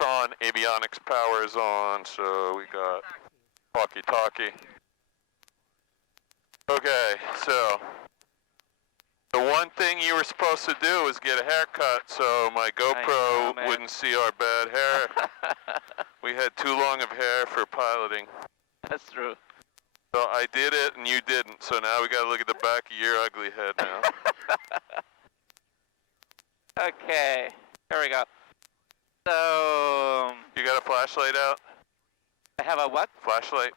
On, avionics power is on, so we got walkie-talkie. Okay, so the one thing you were supposed to do was get a haircut so my GoPro wouldn't see our bad hair. We had too long of hair for piloting. That's true. So I did it and you didn't, so now we gotta look at the back of your ugly head now. Okay, here we go. So... You got a flashlight out? I have a what? Flashlight.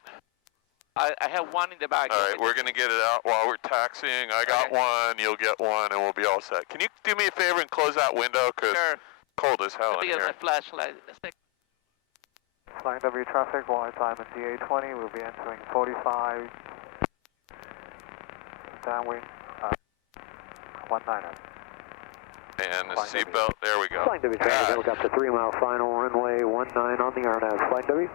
I have one in the back. All right, we're going to get it out while we're taxiing. I got one, you'll get one, and we'll be all set. Can you do me a favor and close that window? Because sure. Cold as hell in here. My flashlight. Flying W traffic, while time at DA20, we'll be entering 45. Downwind, 19. And the seatbelt, there we go. Flying W traffic, helicopter 3 mile final, runway 19 on the RNAV. Flying W.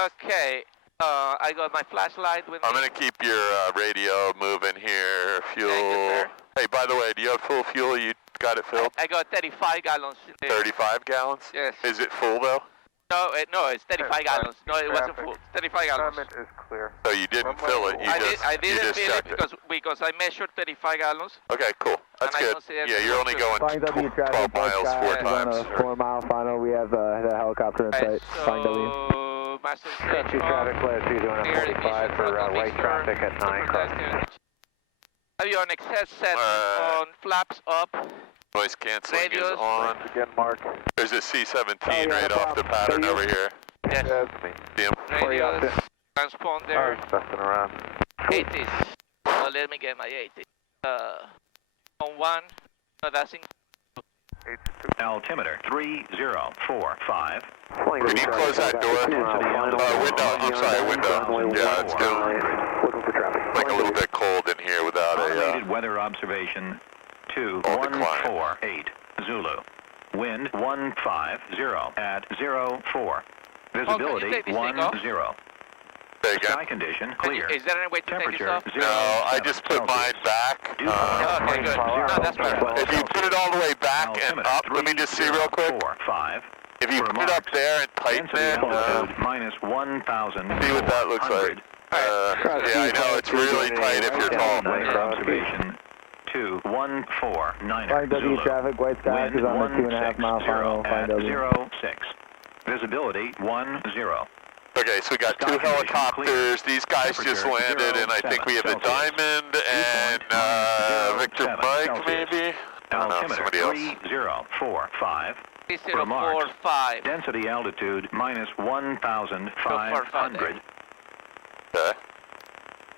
Okay, I got my flashlight with I'm going to keep your radio moving here, fuel. Hey, by the way, do you have full fuel? You got it filled? I got 35 gallons. 35 gallons? Yes. Is it full though? No, it's 35 gallons. No, it wasn't full. 35 gallons. Is clear. So you didn't fill it, I didn't fill it because I measured 35 gallons. Okay, cool. That's good. Yeah, you're only going 12 miles 4 times. 4 mile final, we have the helicopter in sight. Flying W. Master traffic, flight 245 for right traffic at 9 crossing. Avionics headset on, flaps up. Voice canceling Radios. is on. Again, Mark. There's a C-17 right off the pattern over here. Yes. That's me. See him? Radios, transponder, Messing around. 80s. Oh, let me get my 80s. On one, no, that's in. Altimeter 3045. Can you close that door? Window, I'm sorry, window. Yeah, it's still like a little bit cold in here without Automated weather observation 2148 Zulu. Wind 150 at 04. Visibility 10. Sky condition clear. Is there any way to take this off? No, I just put mine back. Okay, good. No, that's perfect. If you put it all the way back and up, let me just see real quick. If you put it up there and tighten it, minus 1,000. see what that looks like. Yeah, I know, it's really tight if you're tall. Weather observation 2149 Flying W Zulu. traffic, white sky is on the 2.5 mile final. Flying at W. 06. Visibility 10. Okay, so we got two helicopters. These guys just landed, and I think we have a Diamond and Victor Mike, maybe? I don't know, somebody else. 3045. 3045. Density altitude minus 1,500. Okay.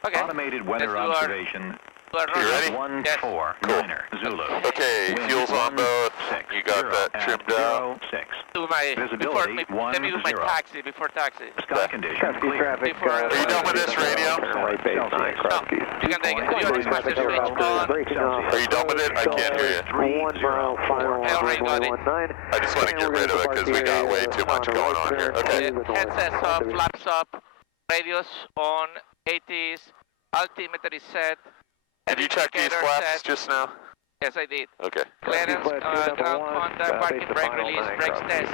Okay. Automated weather observation We're You ready? 149er Zulu. Okay, Wind fuel's on both. 16, You got that trimmed out. 06. do my Visibility, let me do my 10. taxi before taxi. Sky conditions Traffic, clear. traffic. Before I- Are you done with this radio? Right base 9, cross keys. You can take it. You have this master switch on. Breaking off. Are you done with it? I can't hear you. 1 mile, final I already got it. 119. I just want to get rid of it because we got way too much going on here. Okay. Headsets up, flaps up, radios on, 80s, altimeter is set. Did you check these indicator flaps set. just now? Yes, I did. Okay. Clearance, ground contact, parking brake release, brakes test.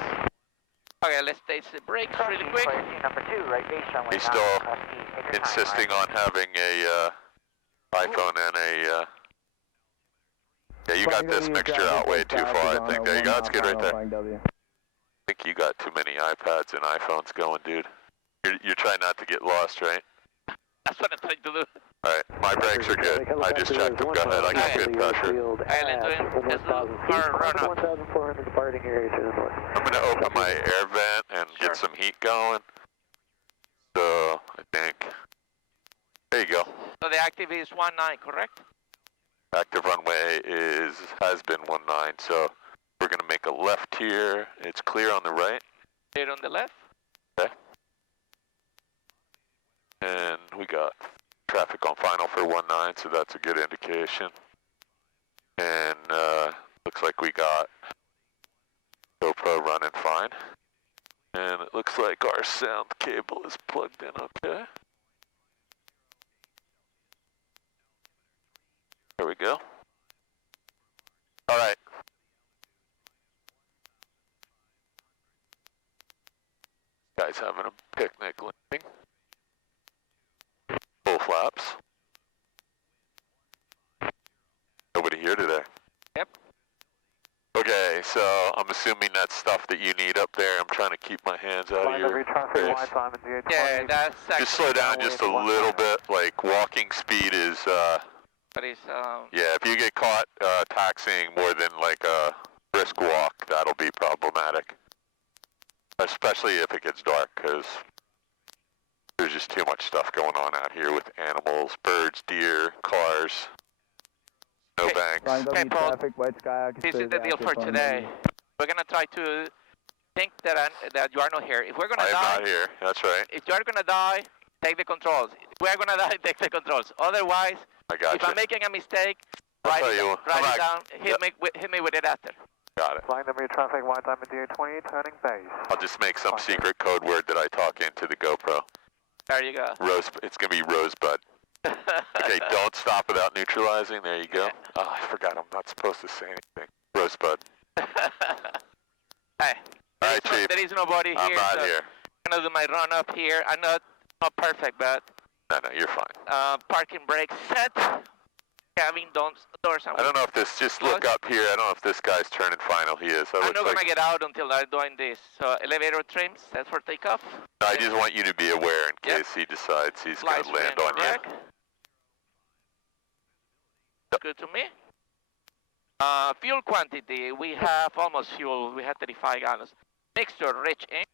Okay, let's test the brakes really quick. Number 2, right base runway He's still 9, cross keys. Take your time, insisting on having a iPhone and a. Yeah, you got this mixture out way too far. I think. There you go. That's good right there. I think you got too many iPads and iPhones going, dude. You're trying not to get lost, right? That's what I'm trying to do. All right, my brakes are good. I just checked them. Go ahead. I got good pressure. Island doing this run up. 1,400 departing area to the north. I'm gonna open my air vent and Sure. get some heat going. So I think. There you go. So the active is 19, correct? Active runway has been 19, so we're gonna make a left here. It's clear on the right. Clear on the left. Okay. And we got traffic on final for 19, so that's a good indication. And looks like we got GoPro running fine. And it looks like our sound cable is plugged in okay. There we go. All right. Guys having a picnic landing. Full flaps. Nobody here today. Yep. Okay, so I'm assuming that's stuff that you need up there. I'm trying to keep my hands out of Line your every traffic, face. wide time in DA 20. Yeah, that's actually. Just slow down just a little bit. Like walking speed is, But it's, yeah, if you get caught taxiing more than like a brisk walk, that'll be problematic. Especially if it gets dark, because there's just too much stuff going on out here with animals, birds, deer, cars, snowbanks. Okay, Paul, this is the deal for today. We're gonna try to think that that you are not here. If we're gonna I am die, not here, that's right. if you are gonna die, take the controls. If we're gonna die, take the controls. Otherwise, I got if you. I'm making a mistake, I'll write tell it, you, write I'm it down. Hit me with it after. Got it. Line number traffic, wide time in DA 20, turning base. I'll just make some secret code word that I talk into the GoPro. There you go. It's gonna be Rosebud. Okay, don't stop without neutralizing. There you go. Oh, I forgot. I'm not supposed to say anything. Rosebud. Hey, All right, Chief. there is nobody here. I'm not so here. I'm gonna do my run up here. I'm not perfect, but No, you're fine. parking brake set. Having doors. I don't know if this. Just look up here. I don't know if this guy's turning final. He is. That I'm looks not like. gonna get out until I'm doing this. So elevator trim set for takeoff. I just want you to be aware in Yep. case he decides he's Fly gonna land screen on correct. Good to me. Fuel quantity, we have almost fuel. We have 35 gallons. Mixture rich in.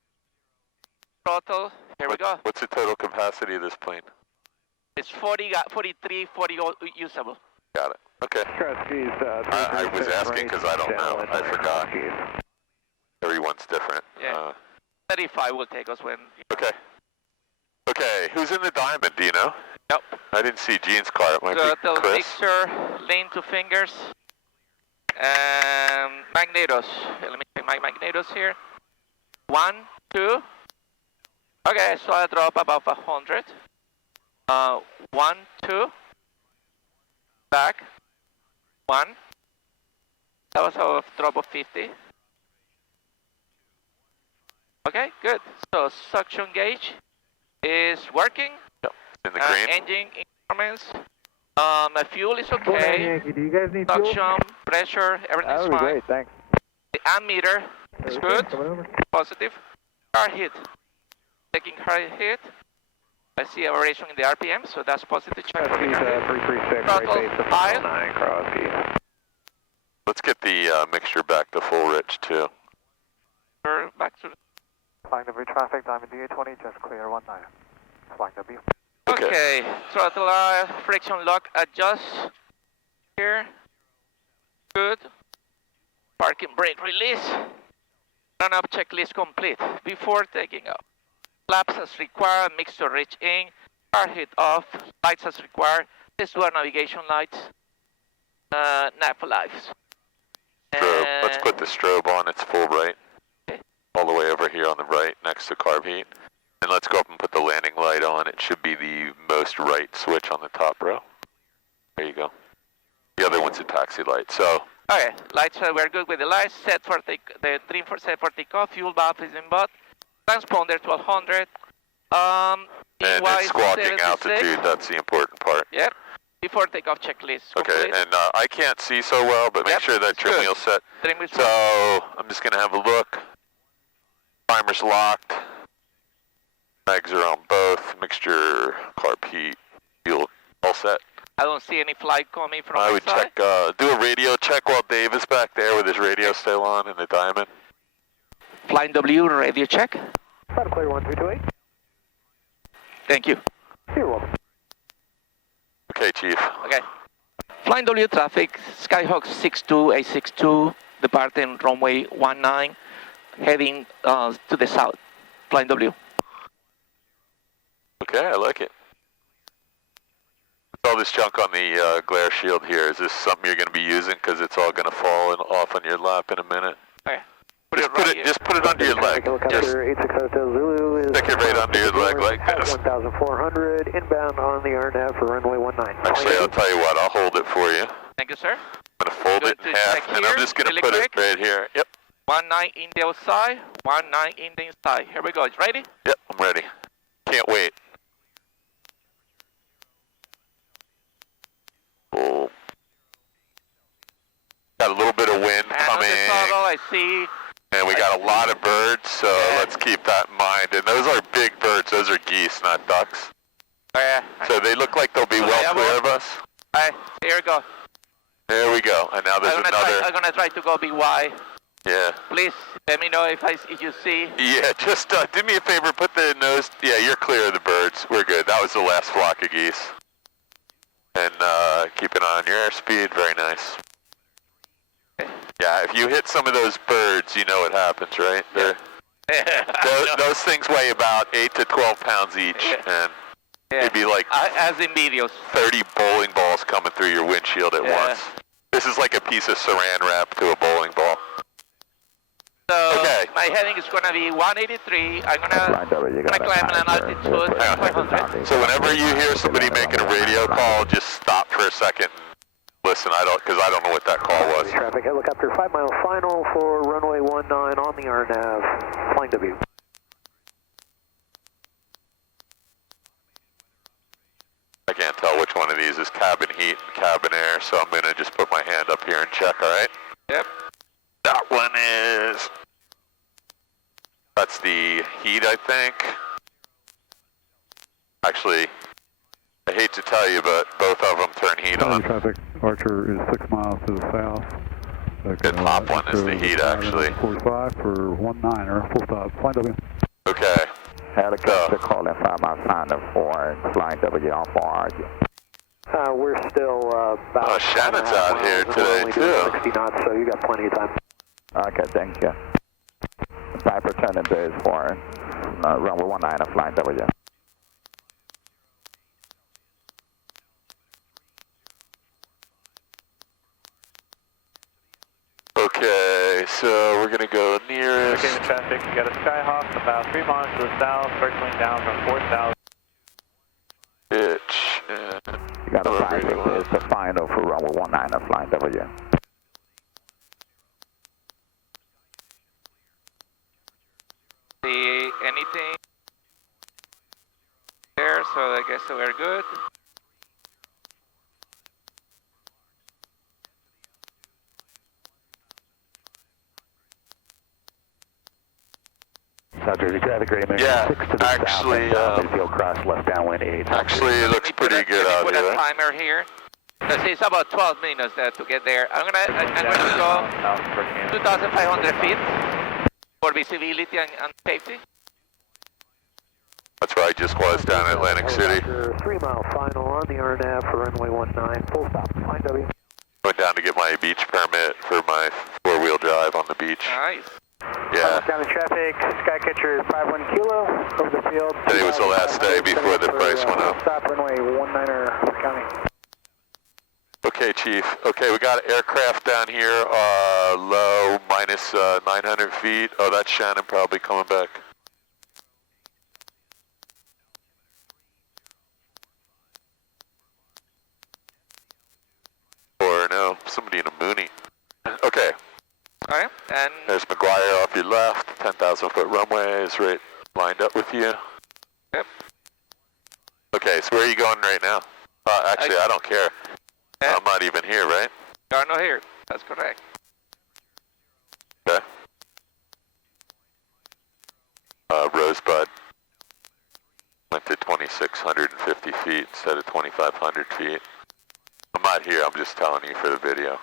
Throttle, here we go. What's the total capacity of this plane? It's 40 usable. Got it. Okay. Cross keys, I was asking because I don't know. I forgot. Everyone's different. Yeah. 35 will take us when. Okay. Okay. Who's in the Diamond? Do you know? Nope. I didn't see Gene's car. It might Throttle be Chris. mixture, lean to fingers. Magnetos. Let me check my magnetos here. 1, 2. Okay, so I drop above 100. 1, 2. Back. 1. That was a drop of 50. Okay, good. So suction gauge is working. In the green. Engine instruments. The fuel is okay. Do you guys need fuel? Suction, pressure, everything's That would be fine. great, thanks. The ammeter is good. Coming over. Positive. Car hit. Taking car hit. I see a variation in the RPM, so that's positive. Check for the car hit. 336, Throttle, right base to aisle. 9, cross keys. Let's get the mixture back to full rich too. Back to Flying W traffic, Diamond DA 20, just clear 19. Flying W. Okay, throttle friction lock adjust here. Good. Parking brake release. Run up checklist complete. Before taking off. Flaps as required, mixture reach in. Car heat off, lights as required. These two are navigation lights. NAV lights. Strobe. Let's put the strobe on its full right. Okay. All the way over here on the right next to carb heat. And let's go up and put the landing light on. It should be the most right switch on the top row. There you go. The other one's a taxi light. So. Okay, lights, we're good with the lights. Set for the trim for set for takeoff. Fuel valve is in bot. Transponder 1200. And it's squawking 76. altitude. That's the important part. Yep. Before takeoff checklist. Okay, complete. and I can't see so well, but make sure that trim wheel's set. Trim wheel's So I'm just gonna have a look. Timer's locked. Mags are on both. Mixture, carb heat, fuel all set. I don't see any flight coming from I my would side. check, do a radio check while Dave is back there with his radio still on in the diamond. Flying W, radio check. Final clear 1328. Thank you. You're welcome. Okay, Chief. Okay. Flying W traffic, Skyhawk 62A62, departing runway 19, heading to the south. Flying W. Okay, I like it. All this junk on the glare shield here, is this something you're going to be using? Because it's all going to fall off on your lap in a minute. Okay. Just put it under your leg. Just Helicopter 860 Zulu is stick it right under your leg like this. 1,400 inbound on the RNAV for runway 19. Actually, I'll tell you what, I'll hold it for you. Thank you, sir. I'm going to fold it in Good to half, check and I'm here, just going to really put quick. it right here. Yep, 19 in the outside, 19 in the inside. Here we go. It's ready? yep, I'm ready. Can't wait. Oh. Got a little bit of wind And on coming. the throttle, I see. And we got a lot of birds, so let's keep that in mind. And those are big birds. Those are geese, not ducks. So they look like they'll be well clear of us. Alright, here we go. There we go. And now there's another. I'm gonna try to go BY. Yeah. Please let me know if you see. Yeah, just do me a favor. Put the nose. Yeah, you're clear of the birds. We're good. That was the last flock of geese. And keep an eye on your airspeed. Very nice. Yeah, if you hit some of those birds, you know what happens, right? Those things weigh about 8 to 12 pounds each, and it'd be like as in videos. 30 bowling balls coming through your windshield at once. This is like a piece of saran wrap to a bowling ball. So Okay. my heading is gonna be 183. I'm gonna climb an altitude 500. So whenever you hear somebody making a radio call, just stop for a second. Listen, because I don't know what that call was. Traffic helicopter 5 mile final for runway 19 on the RNAV. Flying W. I can't tell which one of these is cabin heat and cabin air, so I'm gonna just put my hand up here and check, alright? Yep. That one is... That's the heat, I think. Actually, I hate to tell you, but both of them turn heat on. Traffic, Archer is 6 miles to the south. The top one is the heat, actually. 45 for 19er, full stop, flying W. Okay. Helicopter calling 5 miles final for flying W on 4 RG. We're still about... Shannon's out here today, too. 60 knots, so you got plenty of time. Okay, thank you. Piper turning base for runway 19 of flying W. Okay, so we're gonna go nearest. Okay, traffic, you got a Skyhawk about 3 miles to the south, circling down from 4,000. Pitch, and You got a Piper, it's the final for runway 19 of flying W. See anything there? So I guess we're good. South Jersey traffic, ready, Yeah, 6 to the actually, south, midfield cross, left downwind 8. actually it looks pretty good out Put a here. timer here. Because it's about 12 minutes to get there. I'm going to go 2,500 feet for visibility and safety. That's where I just was down in Atlantic City. 3 mile final on the RNAV for runway 19, full stop, flying W. Went down to get my beach permit for my 4-wheel drive on the beach. Nice. Yeah. County traffic, Skycatcher 51 kilo, over the field. Today was the last day before the price went up. Stop runway 19er, County. Okay, Chief. Okay, we got an aircraft down here, low, minus 900 feet. Oh, that's Shannon probably coming back. Or no, somebody in a Mooney. Okay. Alright, and There's McGuire off your left, 10,000 foot runway is right lined up with you. Yep. Okay, so where are you going right now? Actually, I don't care. Yeah. I'm not even here, right? you are not here. That's correct. Okay. Rosebud went to 2,650 feet instead of 2,500 feet. I'm not here, I'm just telling you for the video.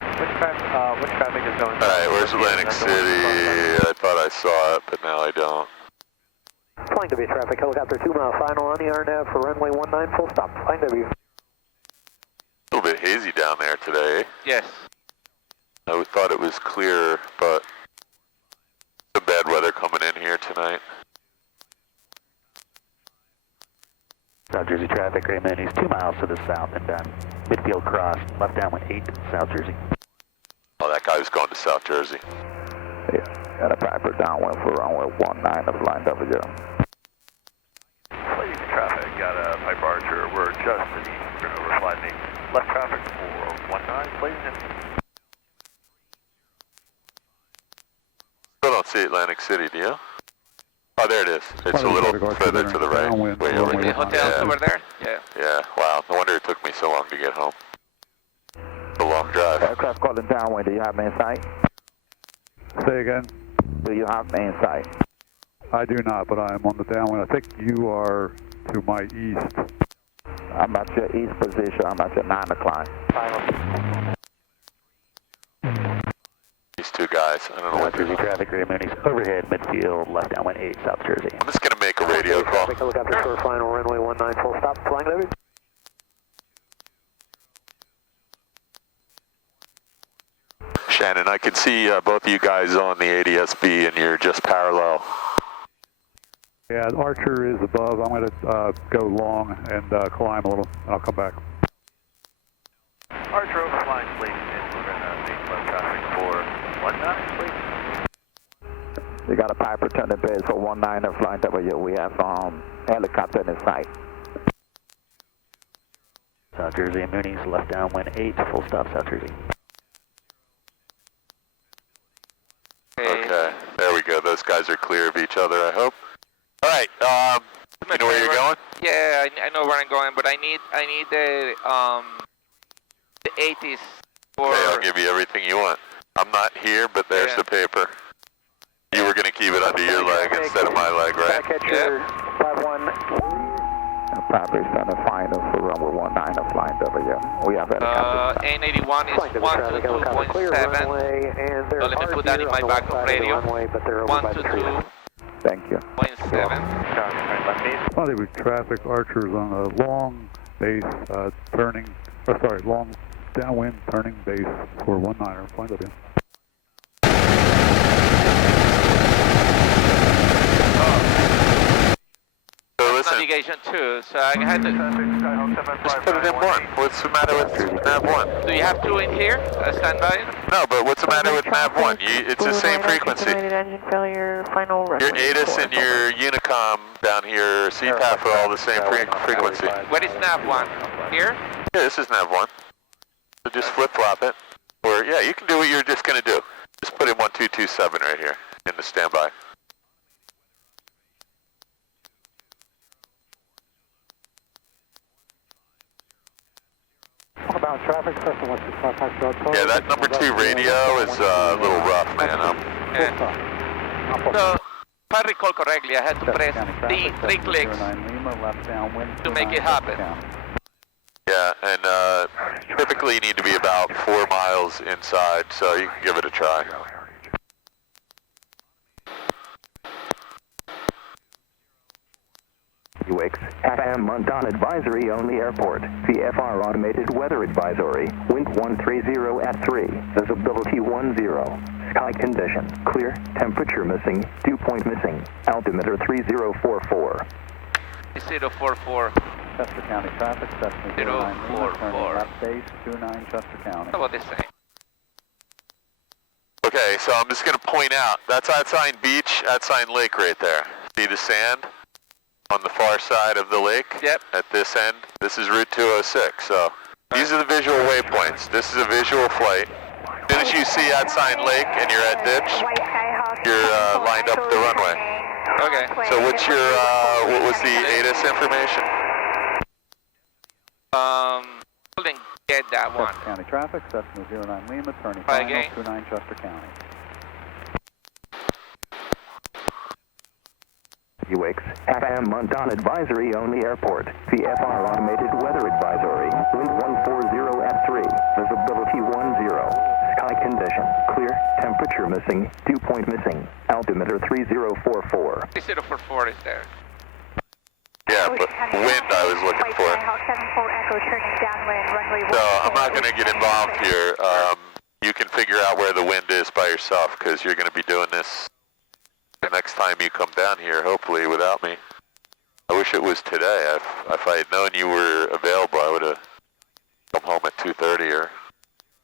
Which traffic is going? Alright, where's Atlantic City? I thought I saw it, but now I don't. Flying W traffic, helicopter 2 mile final on the RNAV for runway 19, full stop, flying W. A little bit hazy down there today. Yes. I thought it was clear, but some bad weather coming in here tonight. South Jersey traffic, Raymond, he's 2 miles to the south and done. Midfield cross, left downwind 8, South Jersey. Oh, that guy was going to South Jersey. Yeah, got a Piper downwind for runway 19 of line W. Ladies traffic, got a Piper Archer. We're just to the eastern over flattening. Left traffic for 19, please. Still don't see Atlantic City, do you? Oh, there it is. It's a little further to the right. Way over The here. hotel's Yeah. over there? Yeah. Yeah, wow. No wonder it took me so long to get home. It's a long drive. Aircraft calling downwind, do you have me in sight? Say again? Do you have me in sight? I do not, but I am on the downwind. I think you are to my east. I'm at your east position, I'm at your 9 o'clock. These two guys, I don't know what South they're Jersey doing. traffic, Raymond, he's overhead, midfield, left downwind 8, South Jersey. I'm just going to make a radio call. Traffic, helicopter for final runway 19, full stop, flying W. Shannon, I can see both of you guys on the ADS-B and you're just parallel. Yeah, Archer is above. I'm going to go long and climb a little, and I'll come back. Archer over flying, please. And we're going to make left traffic for 19, please. You got a Piper turning base for 19 of line W. We have helicopter in sight. South Jersey and Mooney's, left downwind 8, full stop, South Jersey. Okay, there we go. Those guys are clear of each other, I hope. All right, you know where you're going? Yeah, I know where I'm going, but I need the 80s for. Okay, I'll give you everything you want. I'm not here, but there's the paper. You were going to keep it under your leg instead of my leg, right? Skycatcher 51. Piper is on the final for runway 19 of line W. We have helicopter. N81 is 122.7. So let me put that in my backup radio. 122.7. Thank you. Plenty of traffic. Archer's on a long base turning, long downwind turning base for 19er, flying W. So listen, Navigation 2, so I had to. just put it in one. What's the matter with nav1? Do you have 2 in here? Standby? No, but what's the matter with nav1? It's the same frequency. Engine failure, final Your ATIS and your Unicom down here, CPAP are all the same frequency. Where is nav1? Here? Yeah, this is nav1. So just flip-flop it. Or, yeah, you can do what you're just going to do. Just put in 1227 right here in the standby. About traffic, Yeah, that number 2 radio is a little rough, man. So, if I recall correctly, I had to press the 3 clicks to make it happen. Yeah, and typically you need to be about 4 miles inside, so you can give it a try. UX, FM Montan Advisory on the airport. VFR Automated Weather Advisory. Wind 130 at 3. Visibility 10. Sky condition. Clear. Temperature missing. Dew point missing. Altimeter 3044. 044. Chester County traffic, Cessna 09 Lima, turning left base, 29 Chester County. How about this thing? Okay, so I'm just going to point out, that's Outside Beach, Outside Lake right there. See the sand on the far side of the lake? Yep. At this end, this is Route 206, so these are the visual waypoints. This is a visual flight. As soon as you see Outside Lake and you're at ditch, you're lined up the runway. Okay. So what's your, what was the ATIS information? Couldn't get that one. Chester County traffic, Cessna 09 Lima, turning Try final, again. 29 Chester County. UX, FM Montan Advisory on the airport. VFR Automated Weather Advisory. Wind 140 at 3. Visibility 10. Sky condition. Clear. Temperature missing. Dew point missing. Altimeter 3044. 3044 is there. Yeah, but wind I was looking for. So I'm not going to get involved here. You can figure out where the wind is by yourself because you're going to be doing this the next time you come down here, hopefully without me. I wish it was today. If I had known you were available, I would have come home at 2:30 or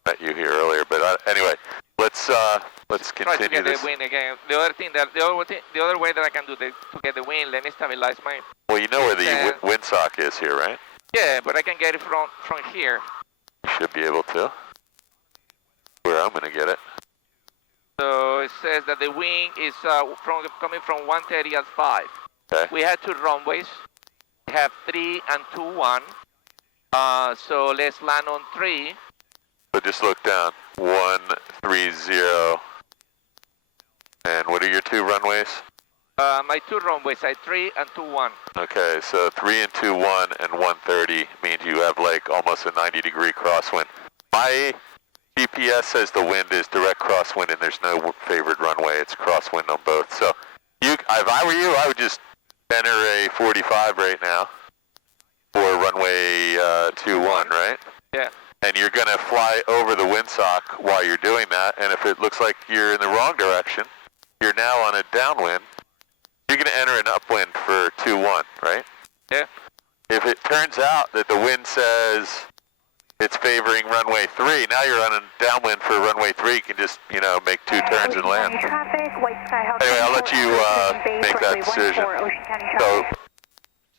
met you here earlier. But anyway, let's Try to continue get this. the wind again. The other way that I can do to get the wind, let me stabilize my. Well, you know where the windsock is here, right? Yeah, but I can get it from here. You should be able to. Where I'm going to get it. So it says that the wind is coming from 130 at 5. Okay. We had 2 runways. We have 3 and 2-1. So let's land on 3. So just look down. 130. And what are your 2 runways? My 2 runways are 3 and 2-1. Okay, so 3 and 2-1 and 130 means you have like almost a 90-degree crosswind. My GPS says the wind is direct crosswind and there's no favored runway. It's crosswind on both. So if I were you, I would just enter a 45 right now for runway 21, right? Yeah. And you're going to fly over the windsock while you're doing that. And if it looks like you're in the wrong direction, you're now on a downwind. You're going to enter an upwind for 2-1, right? Yeah. If it turns out that the wind says it's favoring runway 3, now you're on a downwind for runway 3. You can just, make 2 turns and land. Anyway, I'll let you make that decision. So,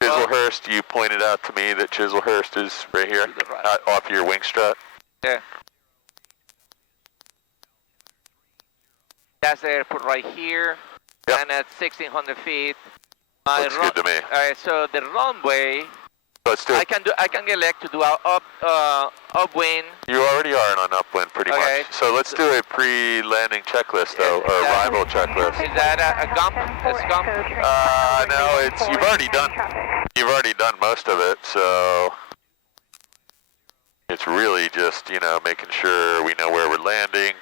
Chislehurst, you pointed out to me that Chislehurst is right here, off your wing strut. Yeah. That's the airport right here. Yep. And at 1,600 feet. Looks good to me. So the runway, Let's do it. I can elect to do our upwind. You already are on upwind pretty much. So let's do a pre-landing checklist though, or arrival checklist. Is that a gump? It's gump? No, you've already done most of it, so it's really just, making sure we know where we're landing.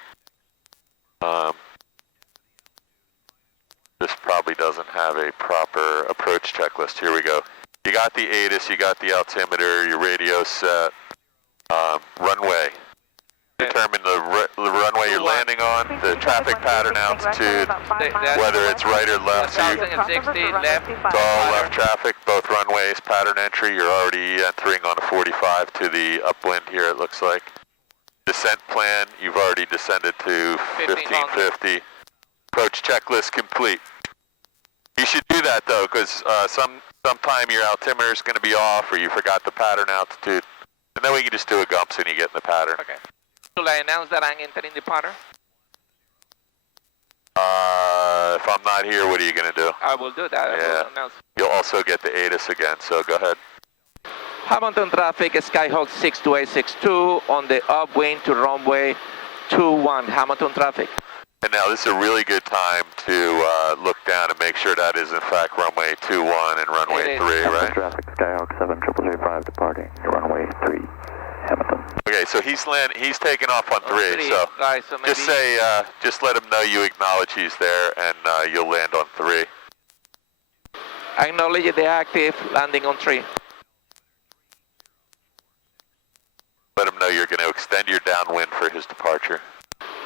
This probably doesn't have a proper approach checklist. Here we go. You got the ATIS, you got the altimeter, your radio set, runway. Determine the runway you're landing on, the traffic pattern altitude, whether it's right or left. So 1,060 left. it's all left traffic, both runways, pattern entry. You're already entering on a 45 to the upwind here, it looks like. Descent plan, you've already descended to 1550. Approach checklist complete. You should do that though, because sometime your altimeter is going to be off or you forgot the pattern altitude. And then we can just do a gump so you get in the pattern. Okay. Should I announce that I'm entering the pattern? If I'm not here, what are you going to do? I will do that. I will announce. You'll also get the ATIS again, so go ahead. Hamilton traffic, Skyhawk 62862 on the upwind to runway 21. Hamilton traffic. And now this is a really good time to look down and make sure that is in fact runway 21 and runway 3, right? Traffic, Skyhawk 7005 departing, runway 3, Hamilton. Okay, so he's taking off on 3, so right, so maybe just let him know you acknowledge he's there and you'll land on 3. Acknowledge the active, landing on 3. Let him know you're going to extend your downwind for his departure.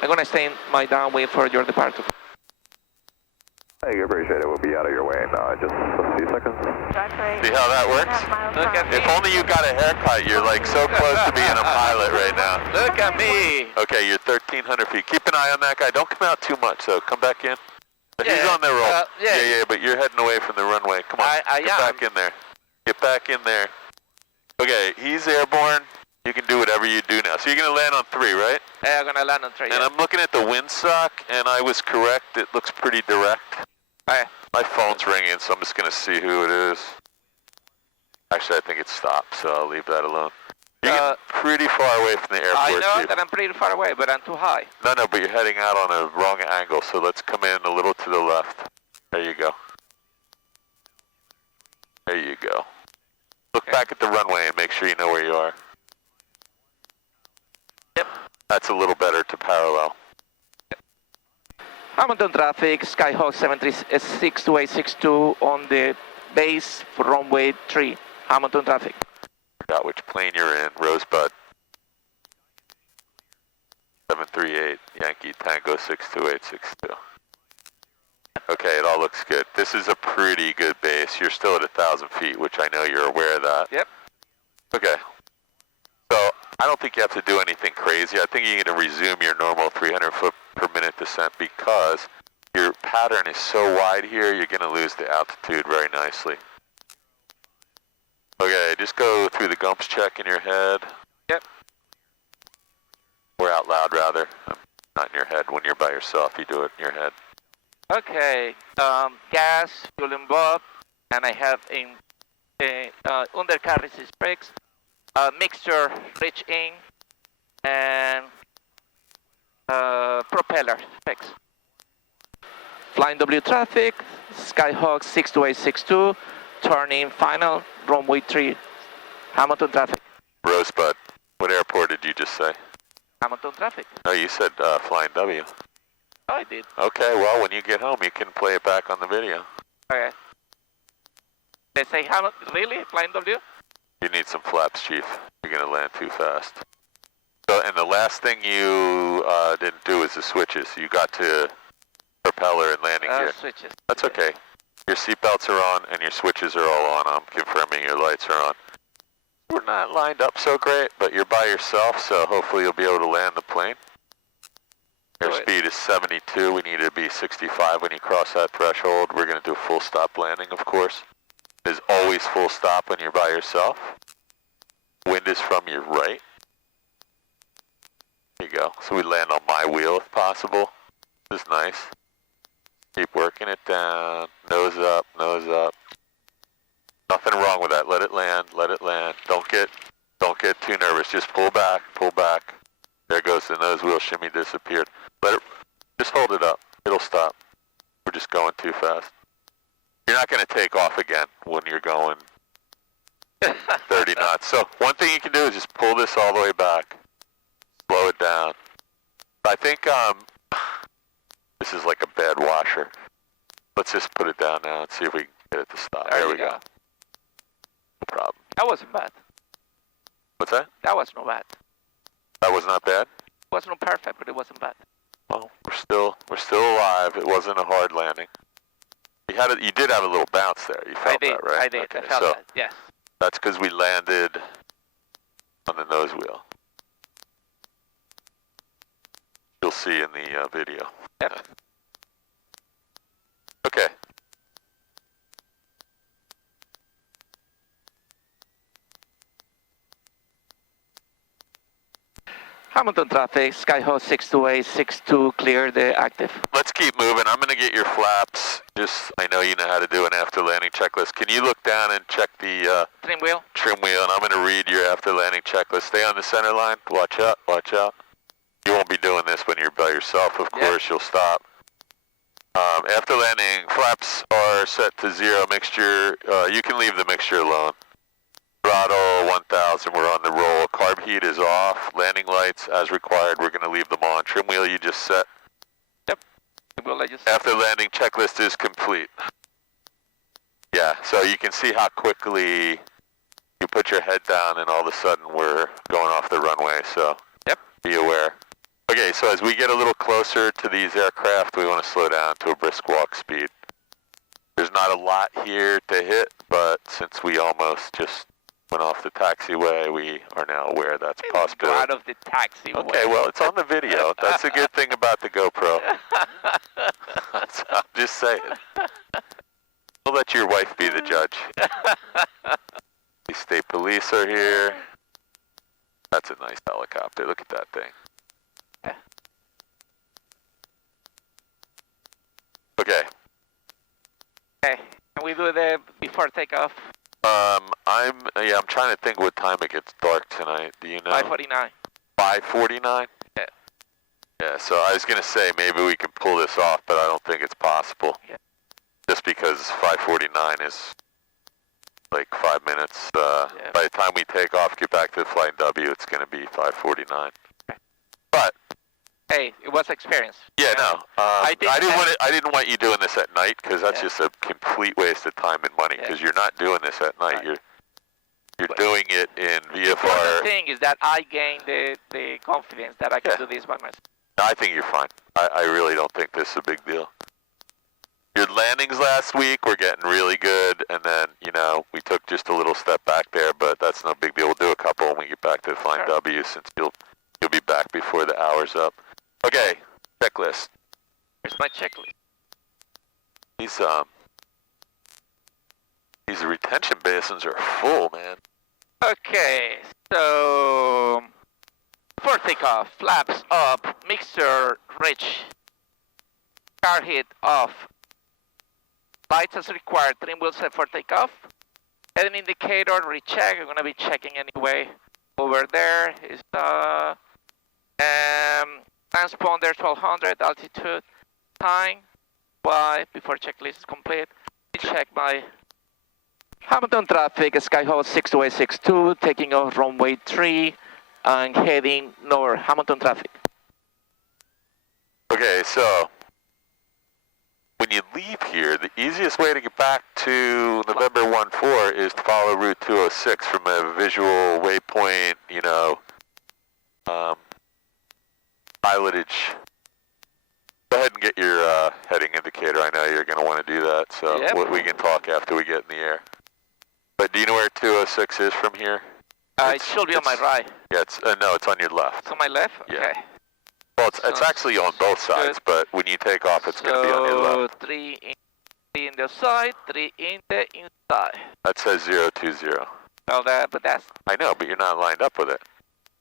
I'm going to extend my downwind for your departure. I appreciate it. We'll be out of your way in just a few seconds. See how that works? Look at me. If only you got a haircut, you're like so close to being a pilot right now. Look at me. Okay, you're 1,300 feet. Keep an eye on that guy. Don't come out too much, though. Come back in. He's on the roll. Yeah, but you're heading away from the runway. Come on, get back in there. Get back in there. Okay, he's airborne. You can do whatever you do now. So you're going to land on 3, right? Yeah, I'm going to land on 3. And I'm looking at the windsock, and I was correct. It looks pretty direct. My phone's ringing, so I'm just going to see who it is. Actually, I think it stopped, so I'll leave that alone. You're getting pretty far away from the airport, I know Chief. that I'm pretty far away, but I'm too high. No, but you're heading out on a wrong angle, so let's come in a little to the left. There you go. There you go. Look back at the runway and make sure you know where you are. Yep. That's a little better to parallel. Hamilton traffic, Skyhawk 7362862 on the base for runway 3. Hamilton traffic. Forgot which plane you're in, Rosebud. 738, Yankee Tango 62862. Okay, it all looks good. This is a pretty good base. You're still at 1,000 feet, which I know you're aware of that. Yep. Okay. So, I don't think you have to do anything crazy. I think you're going to resume your normal 300 foot per minute descent because your pattern is so wide here, you're going to lose the altitude very nicely. Okay, just go through the gumps check in your head. Yep. Or out loud, rather. Not in your head. When you're by yourself, you do it in your head. Okay, gas, fuel and bulb, and I have undercarriage brakes, mixture, rich in, and propeller specs. Flying W traffic, Skyhawk 62862, turning final, runway 3, Hamilton traffic. Rosebud, what airport did you just say? Hamilton traffic. Oh, you said Flying W. Oh, I did. Okay, well, when you get home, you can play it back on the video. Okay. They say Hamilton, really? Flying W? You need some flaps, Chief. You're going to land too fast. So, and the last thing you didn't do is the switches. You got to propeller and landing gear. Switches. That's okay. Your seatbelts are on and your switches are all on. I'm confirming your lights are on. We're not lined up so great, but you're by yourself, so hopefully you'll be able to land the plane. Airspeed is 72. We need to be 65 when you cross that threshold. We're going to do a full stop landing, of course. There's always full stop when you're by yourself. Wind is from your right. There you go. So we land on my wheel if possible. This is nice. Keep working it down. Nose up, nose up. Nothing wrong with that. Let it land, let it land. Don't get too nervous. Just pull back, pull back. There goes the nose wheel shimmy, disappeared. Just hold it up. It'll stop. We're just going too fast. You're not going to take off again when you're going 30 knots. So one thing you can do is just pull this all the way back. Slow it down. I think this is like a bad washer. Let's just put it down now and see if we can get it to stop. There we go. No problem. That wasn't bad. What's that? That was not bad. That was not bad? It wasn't perfect, but it wasn't bad. Well, we're still alive. It wasn't a hard landing. You did have a little bounce there. You felt that, right? I did. Okay, I felt that. Yes. That's because we landed on the nose wheel. You'll see in the video. Yep. Okay. Hamilton traffic, Skyhawk 62862, clear the active. Let's keep moving. I'm going to get your flaps. I know you know how to do an after landing checklist. Can you look down and check the trim wheel? Trim wheel, and I'm going to read your after landing checklist. Stay on the center line. Watch out, watch out. You won't be doing this when you're by yourself, of course. You'll stop. After landing, flaps are set to 0. Mixture, you can leave the mixture alone. Throttle 1000, we're on the roll. Carb heat is off. Landing lights, as required, we're going to leave them on. Trim wheel you just set. Yep. After landing, checklist is complete. Yeah, so you can see how quickly you put your head down and all of a sudden we're going off the runway, so yep. Be aware. Okay, so as we get a little closer to these aircraft, we want to slow down to a brisk walk speed. There's not a lot here to hit, but since we almost just went off the taxiway, we are now aware that's a possibility. Out of the taxiway. Okay, well, it's on the video. That's a good thing about the GoPro. I'm just saying. We'll let your wife be the judge. The state police are here. That's a nice helicopter. Look at that thing. Okay. Okay. Can we do the before takeoff? I'm trying to think what time it gets dark tonight. Do you know? 5:49. 5:49? Yeah. Yeah, so I was going to say maybe we can pull this off, but I don't think it's possible. Yeah. Just because 5:49 is like 5 minutes. By the time we take off, get back to the Flight W, it's going to be 5:49. Okay. But hey, it was experience. yeah, no. I didn't want you doing this at night because that's Yeah. just a complete waste of time and money because you're not doing this at night. Right. You're doing it in The VFR. thing is that I gained the confidence that I can do this by myself. I think you're fine. I really don't think this is a big deal. Your landings last week were getting really good, and then, you know, we took just a little step back there, but that's no big deal. We'll do a couple when we get back to the Flying W since you'll be back before the hour's up. Okay, checklist. Here's my checklist. These retention basins are full, man. Okay, so for takeoff, flaps up, mixture rich, car heat off, lights as required, trim wheel set for takeoff, heading indicator recheck. I'm gonna be checking anyway. Over there is transponder 1200 altitude time. Why? Before checklist is complete, check my Hamilton traffic, Skyhawk 62862, taking off runway 3 and heading north, Hamilton traffic. Okay, so when you leave here, the easiest way to get back to November 14 is to follow Route 206 from a visual waypoint, you know, pilotage. Go ahead and get your heading indicator. I know you're going to want to do that, so we can talk after we get in the air. But do you know where 206 is from here? It should be on my right. Yeah, no, it's on your left. It's on my left? Yeah. Okay. Well, it's actually on both sides, but when you take off, it's going to be on your left. So 3 in the side, 3 in the inside. That says 020. Well, but that's... I know, but you're not lined up with it.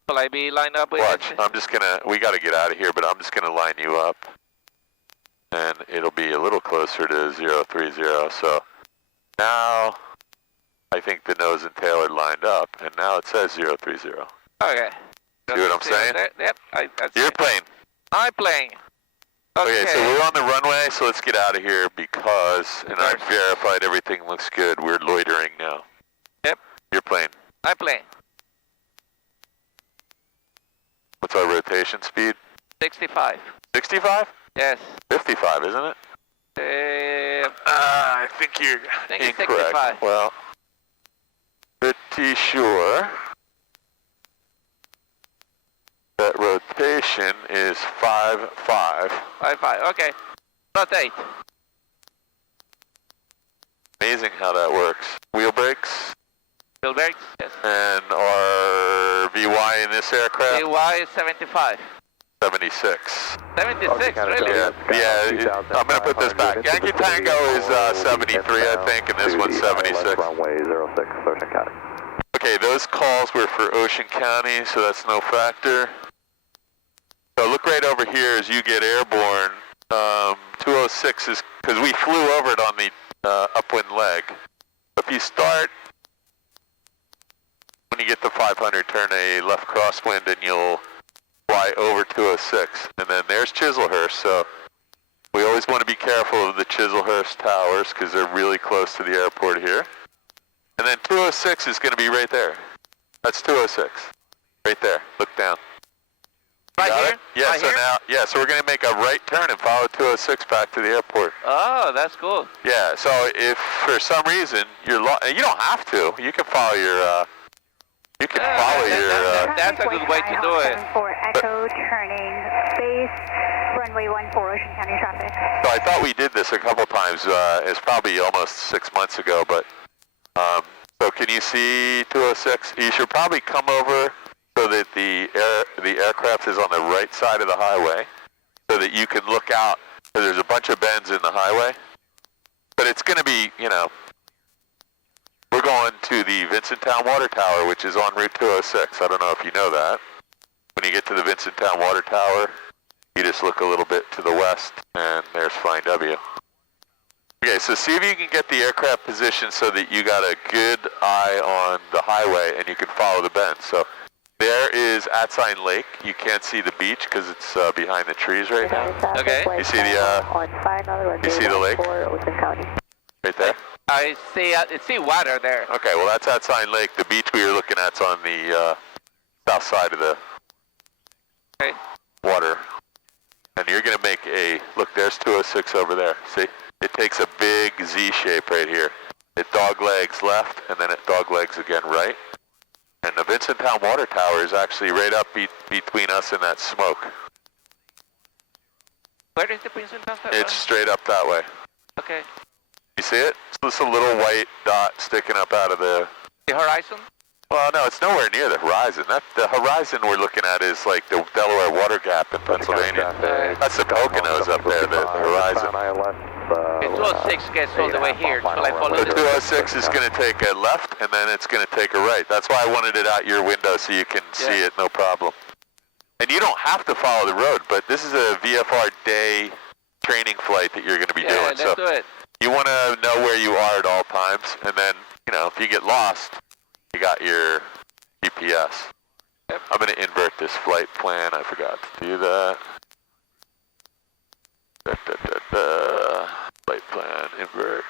Will I be lined up with Watch, it? I'm just going to... We got to get out of here, but I'm just going to line you up. And it'll be a little closer to 030. So now I think the nose and tail are lined up, and now it says 030. Okay. See what I'm saying? Yep. You're playing. I'm playing. Okay, so we're on the runway, so let's get out of here because, and I've verified everything looks good. We're loitering now. Yep. You're playing. I'm playing. What's our rotation speed? 65. 65? Yes. 55, isn't it? I think you're incorrect. 65. Well, pretty sure that rotation is 5-5. 5-5. Okay. Rotate. Amazing how that works. Wheel brakes. Wheel brakes. Yes. And our VY in this aircraft. VY is 75. 76. 76, really? Yeah, I'm going to put this back. Yankee Tango is 73, I think, and this one's 76. Runway 06, Ocean County. Okay, those calls were for Ocean County, so that's no factor. So look right over here as you get airborne. 206 is, because we flew over it on the upwind leg. If you start, when you get to 500, turn a left crosswind and you'll fly over 206, and then there's Chislehurst, so we always want to be careful of the Chislehurst towers because they're really close to the airport here. And then 206 is going to be right there. That's 206. Right there. Look down. Right Got here? it? Yeah, right so here? now, yeah, so we're going to make a right turn and follow 206 back to the airport. Oh, that's cool. Yeah, so if for some reason you're you don't have to. You can follow your, that's a good way to do it. For Echo turning base, runway 14, Ocean County traffic. So I thought we did this a couple times. It's probably almost 6 months ago, but, so can you see 206? You should probably come over so that the aircraft is on the right side of the highway so that you can look out, because there's a bunch of bends in the highway. But it's going to be, you know, we're going to the Vincenttown Water Tower, which is on Route 206. I don't know if you know that. When you get to the Vincenttown Water Tower, you just look a little bit to the west, and there's Flying W. Okay, so see if you can get the aircraft positioned so that you got a good eye on the highway and you can follow the bend. So there is Atsign Lake. You can't see the beach because it's behind the trees right now. Okay. You see the lake? Right there? I see water there. Okay, well that's Atsign Lake. The beach we were looking at's on the south side of the water. And you're going to make a, look, there's 206 over there. See? It takes a big Z shape right here. It dog legs left, and then it dog legs again right. And the Vincenttown Water Tower is actually right up between us and that smoke. Where is the Vincenttown Tower? It's straight up that way. Okay. You see it? It's just a little white dot sticking up out of the horizon? Well, no, it's nowhere near the horizon. The horizon we're looking at is like the Delaware Water Gap in Pennsylvania. That's the Poconos up there, the horizon. The 206 gets all the way here, so I follow the 206 is going to take a left, and then it's going to take a right. That's why I wanted it out your window so you can see it, no problem. And you don't have to follow the road, but this is a VFR day training flight that you're going to be doing. Let's do it. You want to know where you are at all times, and then, you know, if you get lost, you got your GPS. Yep. I'm going to invert this flight plan. I forgot to do that. Flight plan, invert.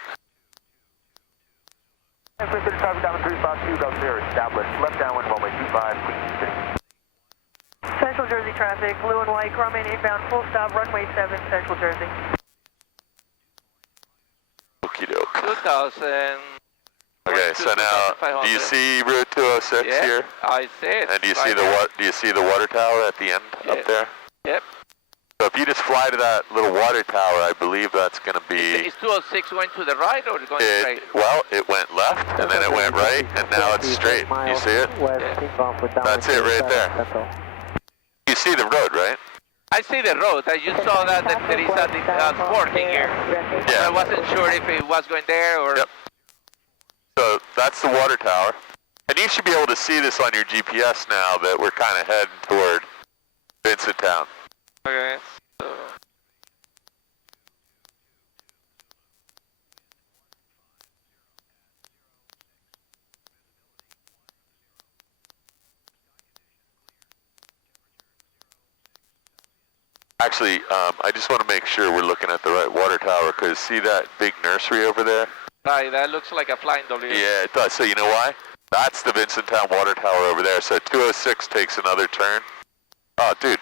Traffic down 352, go clear, established. Left downwind, runway 25, Queen City. Central Jersey traffic, blue and white, Grumman inbound, full stop, runway 7, Central Jersey. Okie doke. 2000. Okay, so now, do you see Route 206 here? I see it. And do you see the water tower at the end up there? Yep. So if you just fly to that little water tower, I believe that's going to be... Is 206 going to the right or going straight? Well, it went left, and then it went right, and now it's straight. You see it? That's it right there. You see the road, right? I see the road. I just saw that there is a forking here. Yeah. So I wasn't sure if it was going there or... Yep. So that's the water tower. And you should be able to see this on your GPS now that we're kind of heading toward Vincenttown. Okay, so... Actually, I just want to make sure we're looking at the right water tower, because see that big nursery over there? Right, that looks like a flying W. Yeah, it does. So you know why? That's the Vincenttown Water Tower over there. So 206 takes another turn. Oh, dude.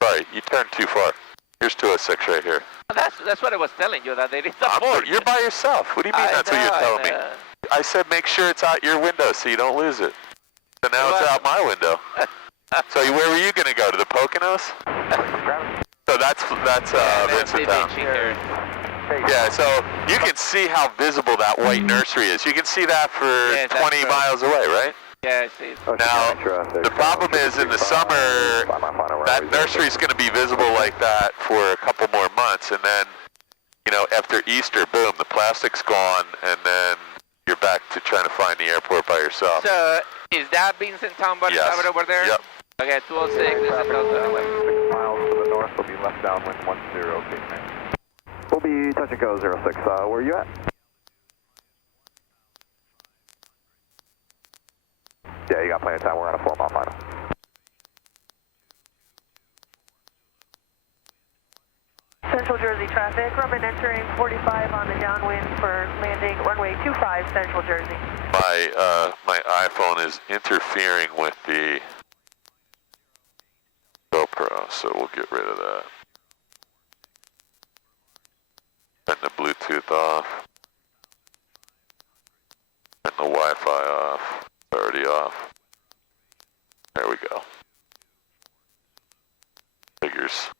Sorry, you turned too far. Here's 206 right here. That's what I was telling you, that there is a fork. You're by yourself. What do you mean that's what you're telling me? I said make sure it's out your window so you don't lose it. So now it's out my window. So where were you going to go? To the Poconos? So that's Vincenttown. Yeah, so you can see how visible that white nursery is. You can see that for 20 miles away, right? Yeah, I see. Now, the problem is in the summer, that nursery is going to be visible like that for a couple more months, and then, you know, after Easter, boom, the plastic's gone, and then you're back to trying to find the airport by yourself. So, is that Vincenttown Water Tower over there? Yep. Okay, 206, Vincenttown. 6 miles to the north, will be left downwind 10, Cape May. We'll be touch and go 06. Where are you at? Yeah, you got plenty of time. We're on a 4-mile final. Central Jersey traffic, Grumman entering 45 on the downwind for landing runway 25, Central Jersey. My iPhone is interfering with the GoPro, so we'll get rid of that. Turn the Bluetooth off. Turn the Wi-Fi off. It's already off. There we go. Figures.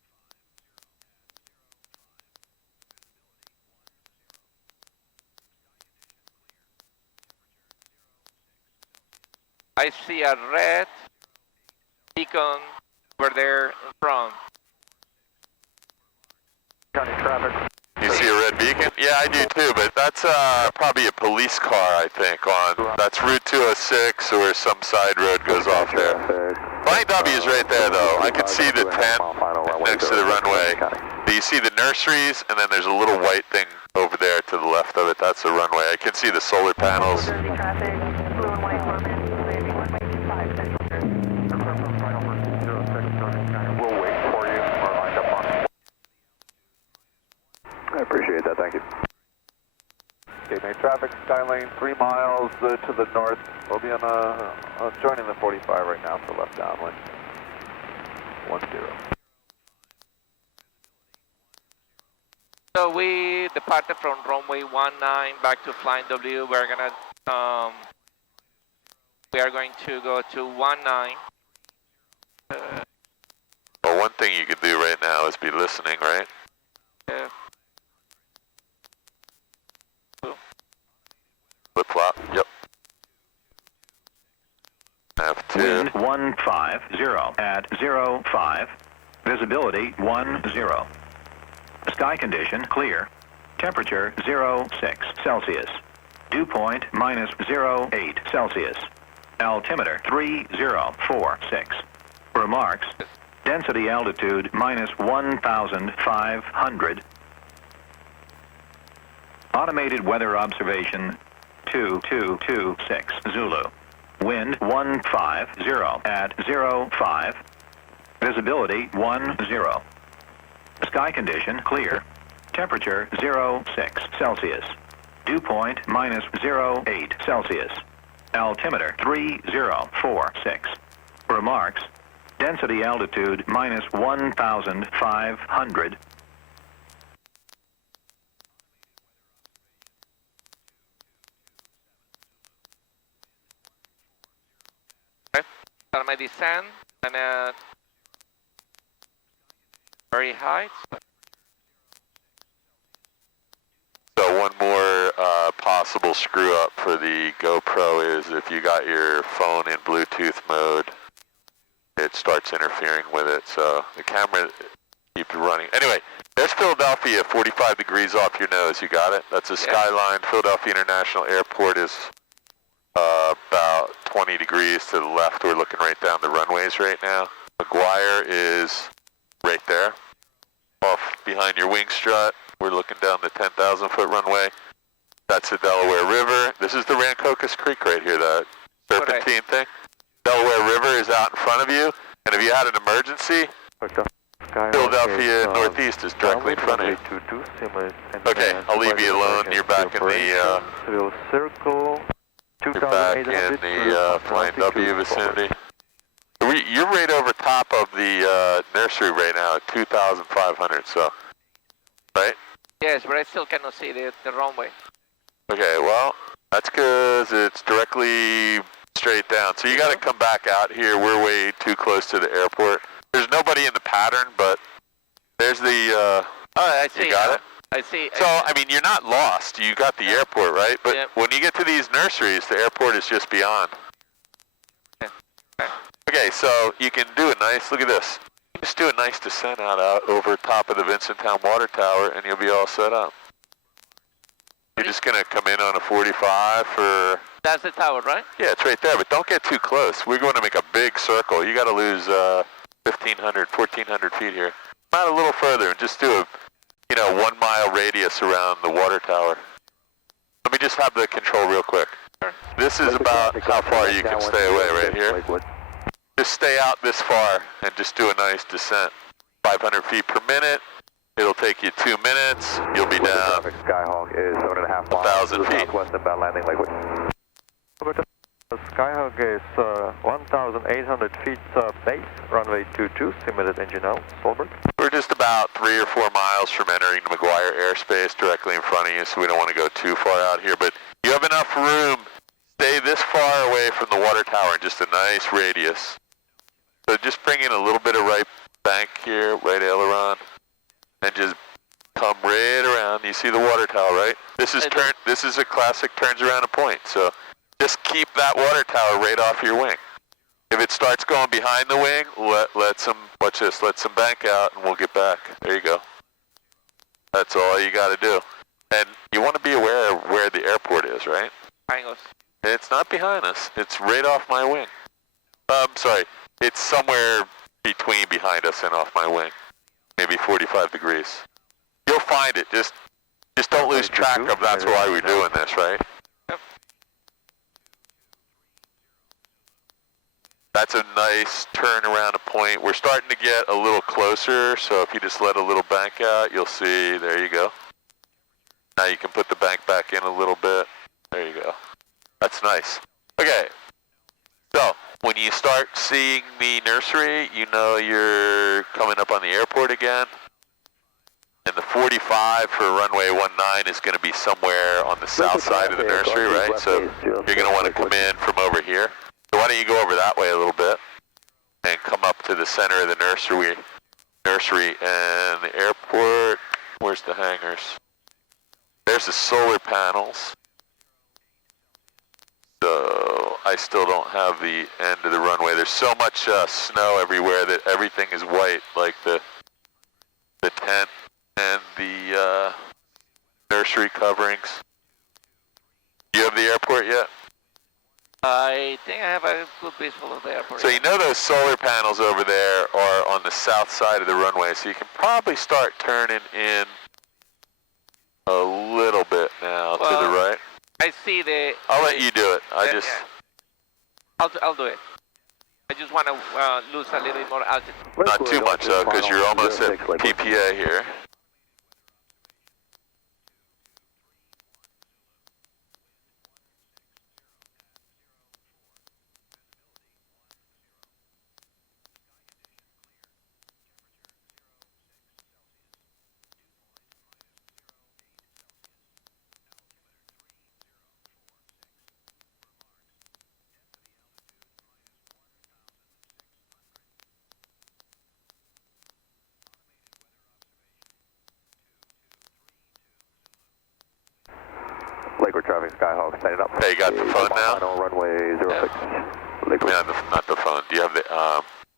I see a red beacon over there in front. County traffic. You see a red beacon? Yeah, I do too, but that's probably a police car, I think, that's Route 206 or some side road goes off there. Flying W is right there, though. I can see the tent next to the runway. Do you see the nurseries? And then there's a little white thing over there to the left of it. That's the runway. I can see the solar panels. Jersey traffic, blue and white Roman, landing runway 25 Central Jersey. We'll wait for you. We're lined up on. I appreciate that, thank you. Okay, main traffic, Skylane 3 miles to the north. We'll be on joining the 45 right now for left downwind. 10. So we departed from runway 19 back to flying W. We are going to go to 19. Well, one thing you could do right now is be listening, right? Yeah. Flip-flop, yep. Nav 2. Wind 150 at 05. Visibility 10. Sky condition clear. Temperature 06 Celsius. Dew point minus 08 Celsius. Altimeter 3046. Remarks. Density altitude minus 1,500. Automated weather observation 2226 Zulu. Wind 150 at 05. Visibility 10. Sky condition clear. Temperature 06 Celsius. Dew point minus 08 Celsius. Altimeter 3046. Remarks. Density altitude minus 1,500. On my descent and very high. So one more possible screw up for the GoPro is if you got your phone in Bluetooth mode, it starts interfering with it. So the camera keeps running. Anyway, there's Philadelphia, 45 degrees off your nose. You got it? That's a skyline. Philadelphia International Airport is about 20 degrees to the left. We're looking right down the runways right now. McGuire is right there, off behind your wing strut. We're looking down the 10,000 foot runway. That's the Delaware River. This is the Rancocas Creek right here, that serpentine thing. Delaware River is out in front of you, and if you had an emergency, Philadelphia Northeast is directly in front of you. Okay, I'll leave you alone. You're back in the Flying W vicinity. You're right over top of the nursery right now at 2,500, so, right? Yes, but I still cannot see the runway. Okay, well, that's because it's directly straight down. So you got to come back out here. We're way too close to the airport. There's nobody in the pattern, but there's the, oh, I see. You got it? I see. So, I mean, you're not lost. You got the airport, right? But when you get to these nurseries, the airport is just beyond. Okay, so you can do a nice, look at this. Just do a nice descent out over top of the Vincenttown Water Tower, and you'll be all set up. You're just going to come in on a 45 for... That's the tower, right? Yeah, it's right there, but don't get too close. We're going to make a big circle. You got to lose 1,500, 1,400 feet here. Come out a little further and just do a, 1 mile radius around the water tower. Let me just have the control real quick. This is about how far you can stay away right here. Just stay out this far and just do a nice descent. 500 feet per minute. It'll take you 2 minutes. You'll be down Skyhawk is 7.5 miles 1,000 feet. southwest of landing Lakewood. Skyhawk is 1,800 feet base, runway 22, simulated engine out, Solberg. We're just about 3 or 4 miles from entering McGuire airspace directly in front of you, so we don't want to go too far out here, but you have enough room. Stay this far away from the water tower in just a nice radius. So just bring in a little bit of right bank here, right aileron, and just come right around. You see the water tower, right? This is a classic turns around a point, so just keep that water tower right off your wing. If it starts going behind the wing, let some bank out and we'll get back. There you go. That's all you got to do. And you want to be aware of where the airport is, right? Behind us. It's not behind us. It's right off my wing. Sorry. It's somewhere between behind us and off my wing. Maybe 45 degrees. You'll find it. Just don't lose track of that's why we're doing this, right? Yep. That's a nice turn around a point. We're starting to get a little closer, so if you just let a little bank out, you'll see, there you go. Now you can put the bank back in a little bit. There you go. That's nice. Okay, so when you start seeing the nursery, you know you're coming up on the airport again. And the 45 for runway 19 is going to be somewhere on the south side of the nursery, right? So you're going to want to come in from over here. So why don't you go over that way a little bit and come up to the center of the nursery and the airport. Where's the hangars? There's the solar panels. So I still don't have the end of the runway. There's so much snow everywhere that everything is white, like the tent and the nursery coverings. Do you have the airport yet? I think I have a good visual of the airport. So you know those solar panels over there are on the south side of the runway, so you can probably start turning in a little bit now to the right. I see the... I'll let you do it. I'll do it. I just want to lose a little bit more altitude. Not too much though, because you're almost at PPA here. Lakewood traffic, Skyhawk, standing up. Hey, you got the phone now? Final runway 06. Lakewood. Yeah, not the phone. Do you have the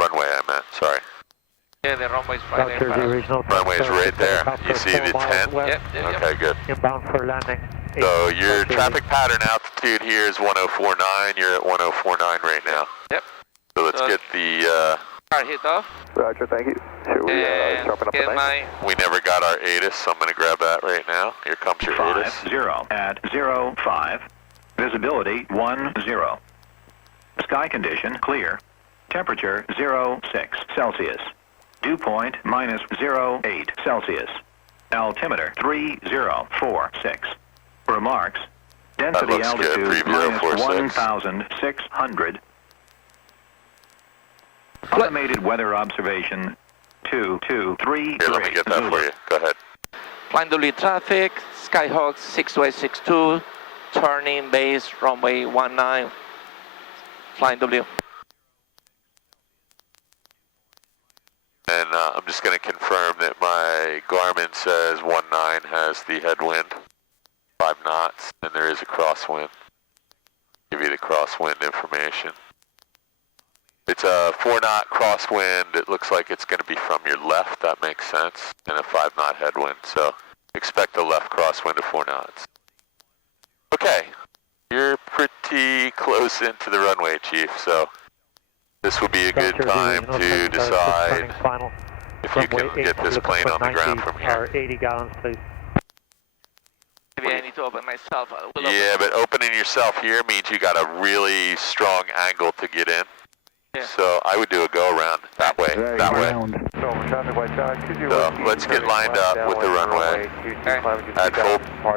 runway I meant? Sorry. Yeah, the runway's right there. Runway's right there. You see the tent? Yep. Okay, good. Inbound for landing. So your traffic pattern altitude here is 1049. You're at 1049 right now. Yep. So let's get the... Car hit off. Roger, thank you. Should we sharpen up the night? We never got our ATIS, so I'm going to grab that right now. Here comes your ATIS. 50 at 05. Visibility 10. Sky condition clear. Temperature 06 Celsius. Dew point -08 Celsius. Altimeter 3046. Remarks. Density altitude -1,600. Automated weather observation 223. Here, let me get that for you. Go ahead. Flying W traffic, Skyhawk 6262, turning base, runway 19, flying W. And I'm just going to confirm that my Garmin says 19 has the headwind, 5 knots, and there is a crosswind. Give you the crosswind information. It's a 4-knot crosswind. It looks like it's going to be from your left. That makes sense. And a 5-knot headwind. So expect a left crosswind of 4 knots. Okay. You're pretty close into the runway, Chief. So this would be a good time to decide if you can get this plane on the ground from here. 80 gallons, please. Maybe I need to open myself. Yeah, but opening yourself here means you got a really strong angle to get in. Yeah. So I would do a go around that way, that way. So let's get lined up with the runway.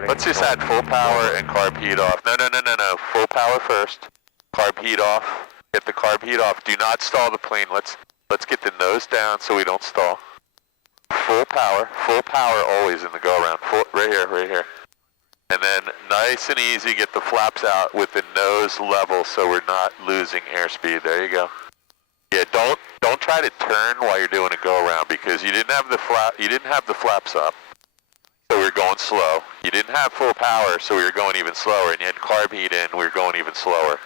Let's just add full power and carb heat off. No. Full power first. carb heat off. Get the carb heat off. Do not stall the plane. Let's get the nose down so we don't stall. Full power always in the go around. Right here. And then nice and easy, get the flaps out with the nose level so we're not losing airspeed. There you go. Yeah, don't try to turn while you're doing a go around because you didn't have the flaps up. So we were going slow. You didn't have full power, so we were going even slower, and you had carb heat in, we were going even slower.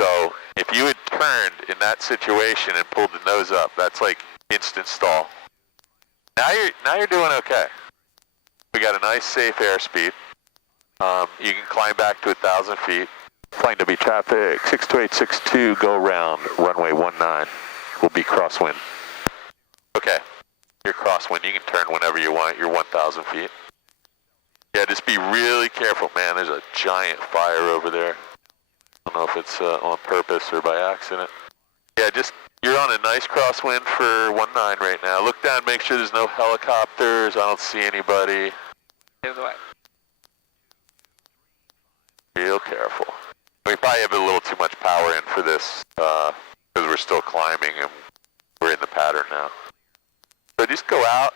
So if you had turned in that situation and pulled the nose up, that's like instant stall. Now you're doing okay. We got a nice safe airspeed. You can climb back to 1,000 feet. Flying W traffic 62862, go around runway 19. We'll be crosswind. Okay, you're crosswind. You can turn whenever you want. You're 1,000 feet. Yeah, just be really careful, man. There's a giant fire over there. I don't know if it's on purpose or by accident. Yeah, you're on a nice crosswind for 19 right now. Look down, make sure there's no helicopters. I don't see anybody. Real careful. We probably have a little too much power in for this because we're still climbing and we're in the pattern now. So just go out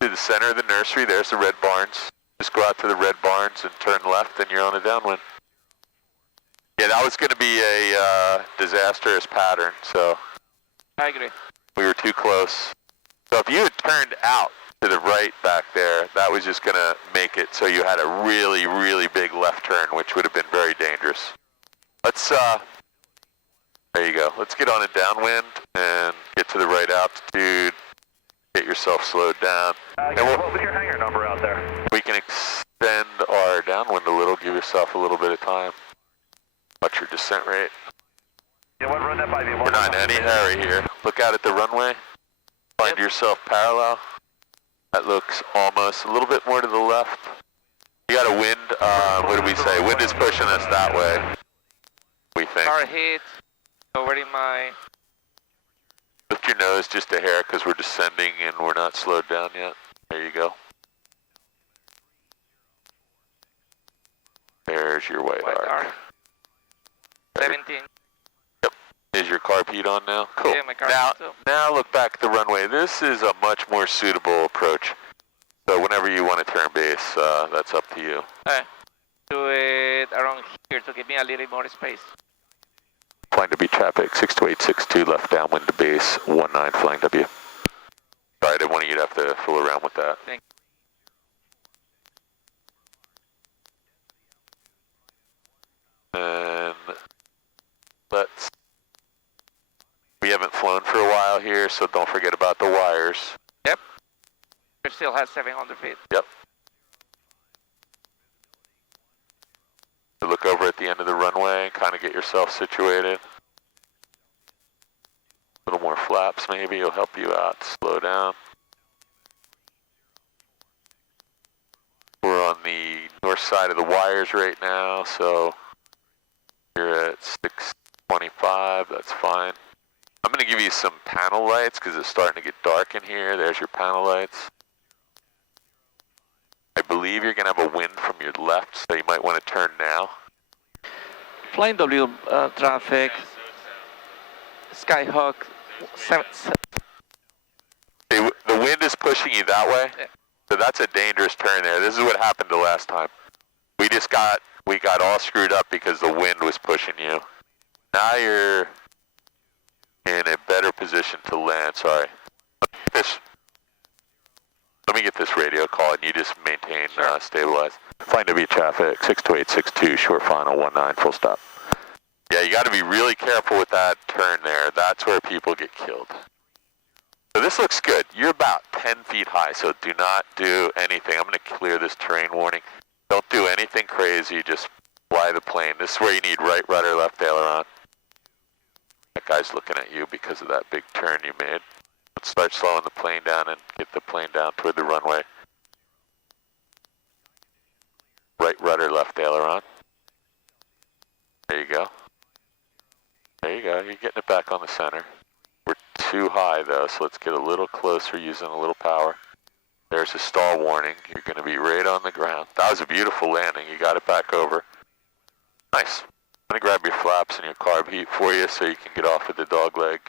to the center of the nursery. There's the red barns. Just go out to the red barns and turn left and you're on a downwind. Yeah, that was going to be a disastrous pattern, so I agree. We were too close. So if you had turned out to the right back there, that was just going to make it so you had a really, really big left turn, which would have been very dangerous. Let's, there you go. Let's get on a downwind and get to the right altitude. Get yourself slowed down. And what was your hangar number out there? We can extend our downwind a little, give yourself a little bit of time. Watch your descent rate. Yeah, what, run that by me. We're not in any hurry here. Look out at the runway. Find yourself parallel. That looks almost a little bit more to the left. You got a wind, what do we say? Wind is pushing us that way, we think. Car hit, already my... Lift your nose just a hair because we're descending and we're not slowed down yet. There you go. There's your white arc. 17. Yep. Is your carb heat on now? Cool. Yeah, my carb now look back at the runway. This is a much more suitable approach. So whenever you want to turn base, that's up to you. Do it around here to give me a little more space. Flying W traffic 62862 left downwind to base 19 flying W. Sorry, I didn't want you to have to fool around with that. Thank you. And we haven't flown for a while here, so don't forget about the wires. Yep. It still has 700 feet. Yep. So look over at the end of the runway and kind of get yourself situated. A little more flaps maybe will help you out. Slow down. We're on the north side of the wires right now, so you're at 625, that's fine. I'm going to give you some panel lights because it's starting to get dark in here. There's your panel lights. I believe you're going to have a wind from your left, so you might want to turn now. Flying W traffic, Skyhawk 7. The wind is pushing you that way, so that's a dangerous turn there. This is what happened the last time. We got all screwed up because the wind was pushing you. Now you're in a better position to land. Sorry. Let me get this radio call and you just maintain stabilize. Flying W traffic 62862 short final 19 full stop. Yeah, you got to be really careful with that turn there. That's where people get killed. So this looks good. You're about 10 feet high, so do not do anything. I'm going to clear this terrain warning. Don't do anything crazy. Just fly the plane. This is where you need right rudder, left aileron. That guy's looking at you because of that big turn you made. Let's start slowing the plane down and get the plane down toward the runway. Right rudder, left aileron. There you go. There you go. You're getting it back on the center. We're too high though, so let's get a little closer using a little power. There's a stall warning. You're going to be right on the ground. That was a beautiful landing. You got it back over. Nice. I'm going to grab your flaps and your carb heat for you so you can get off with the dog leg.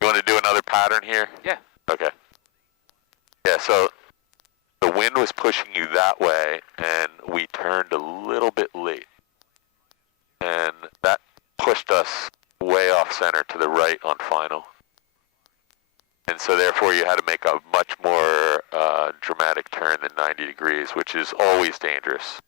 You want to do another pattern here? Yeah. Okay. Yeah, so the wind was pushing you that way, and we turned a little bit late. And that pushed us way off center to the right on final. And so therefore you had to make a much more dramatic turn than 90 degrees, which is always dangerous.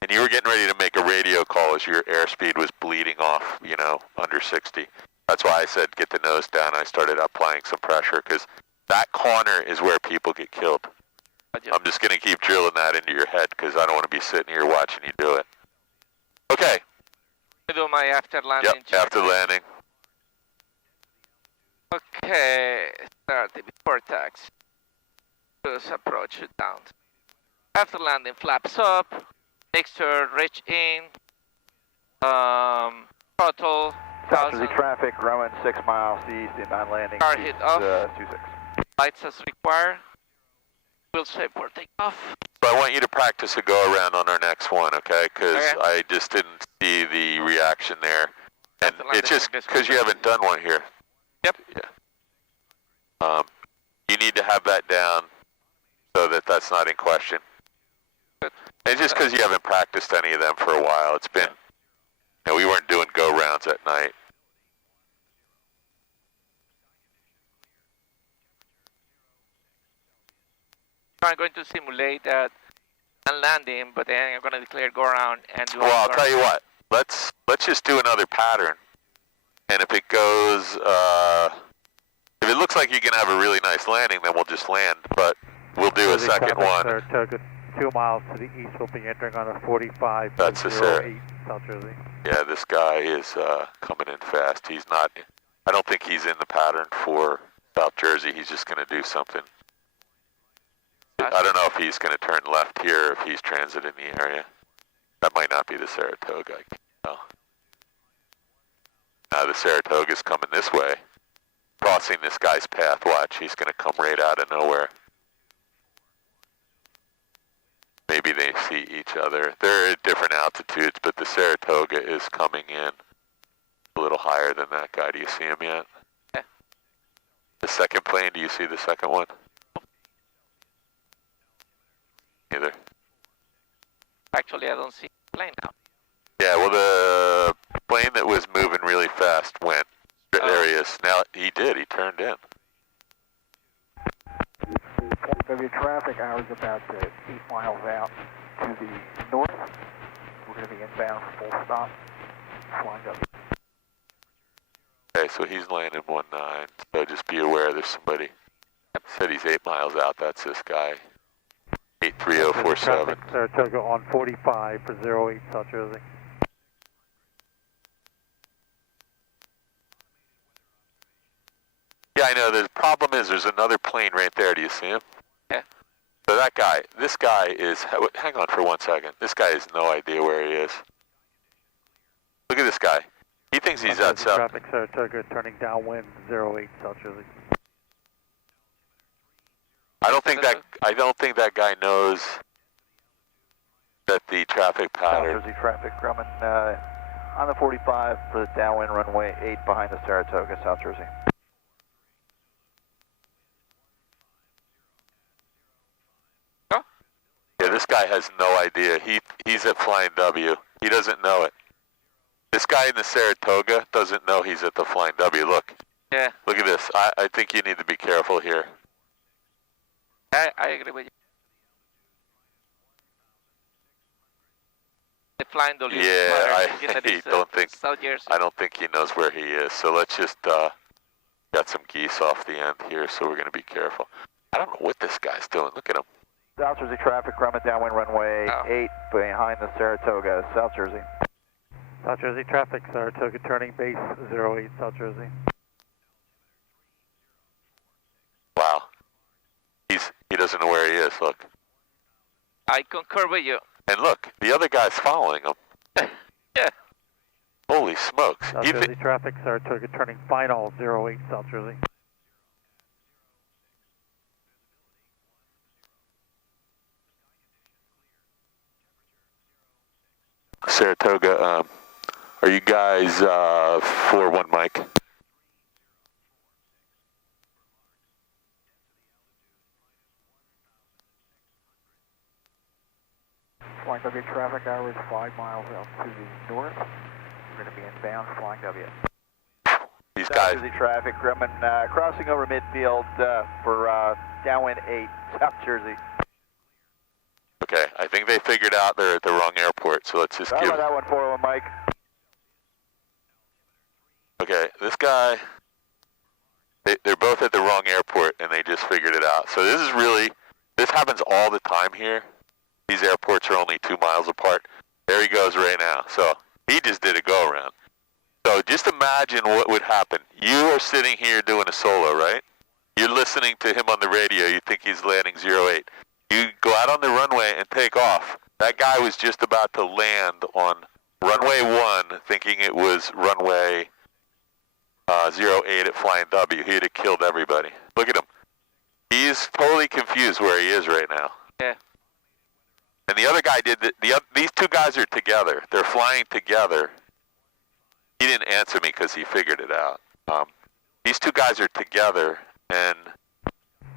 And you were getting ready to make a radio call as your airspeed was bleeding off, you know, under 60. That's why I said get the nose down. I started applying some pressure because that corner is where people get killed. I'm just going to keep drilling that into your head because I don't want to be sitting here watching you do it. Okay. I do my after landing. Yep, after landing. Okay, start before taxi. Cruise approach down. After landing, flaps up. Mixture, reach in. Throttle. South Jersey traffic, runway 6 miles east, inbound landing. Car hit off. 26. Lights as required. We'll say for takeoff. So I want you to practice a go around on our next one, okay? Because I just didn't see the reaction there. And it's just because you haven't done one here. Yep. Yeah. You need to have that down so that that's not in question. And just because you haven't practiced any of them for a while, it's been, you know, we weren't doing go rounds at night. I'm going to simulate that and landing, but then I'm going to declare go around and do. Well, I'll tell you what. Let's just do another pattern, and if it goes, if it looks like you're going to have a really nice landing, then we'll just land. But we'll do a second one. Saratoga, 2 miles to the east, will be entering on a 45. That's the Sarah. South Jersey. Yeah, this guy is coming in fast. He's not. I don't think he's in the pattern for South Jersey. He's just going to do something. I don't know if he's going to turn left here or if he's transiting the area. That might not be the Saratoga. I can't tell. Now the Saratoga's coming this way, crossing this guy's path. Watch, he's going to come right out of nowhere. Maybe they see each other. They're at different altitudes, but the Saratoga is coming in a little higher than that guy. Do you see him yet? Yeah. The second plane, do you see the second one? Either. Actually, I don't see the plane now. Yeah, well, the plane that was moving really fast went. There he is. Now, he did. He turned in. W traffic, hours about 8 miles out to the north. We're going to be inbound for full stop. Flying up. Okay, so he's landing 19. So just be aware there's somebody. Said he's 8 miles out. That's this guy. 83047. Saratoga on 45 for 08 South Jersey. Yeah, I know. The problem is there's another plane right there. Do you see him? Yeah. So that guy, this guy is, hang on for 1 second. This guy has no idea where he is. Look at this guy. He thinks he's out south. Traffic Saratoga turning downwind 08 South Jersey. I don't think that guy knows that the traffic pattern. South Jersey traffic, Grumman, on the 45 for the downwind runway 8 behind the Saratoga, South Jersey. Yeah, this guy has no idea. He's at Flying W. He doesn't know it. This guy in the Saratoga doesn't know he's at the Flying W. Look. Yeah. Look at this. I think you need to be careful here. I agree with you. The Flying W. Yeah, I don't think he knows where he is. So let's just got some geese off the end here, so we're going to be careful. I don't know what this guy's doing. Look at him. South Jersey traffic, Grumman, downwind runway 8 behind the Saratoga, South Jersey. South Jersey traffic, Saratoga turning base 08 South Jersey. Wow. He doesn't know where he is, look. I concur with you. And look, the other guy's following him. Yeah. Holy smokes. South Jersey traffic, Saratoga turning final 08 South Jersey. Saratoga, are you guys 4-1 Mike? Flying W traffic hours 5 miles out to the north. We're going to be inbound Flying W. These guys. Jersey traffic, Grumman crossing over midfield for downwind 8, South Jersey. Okay, I think they figured out they're at the wrong airport, so let's just Sorry give... about that one, 401 Mike. Okay, this guy, they're both at the wrong airport, and they just figured it out. So this happens all the time here. These airports are only 2 miles apart. There he goes right now. So he just did a go-around. So just imagine what would happen. You are sitting here doing a solo, right? You're listening to him on the radio. You think he's landing 08. You go out on the runway and take off. That guy was just about to land on runway 1, thinking it was runway 08 at Flying W. He'd have killed everybody. Look at him. He's totally confused where he is right now. Yeah. And the other guy did these two guys are together. They're flying together. He didn't answer me because he figured it out. These two guys are together, and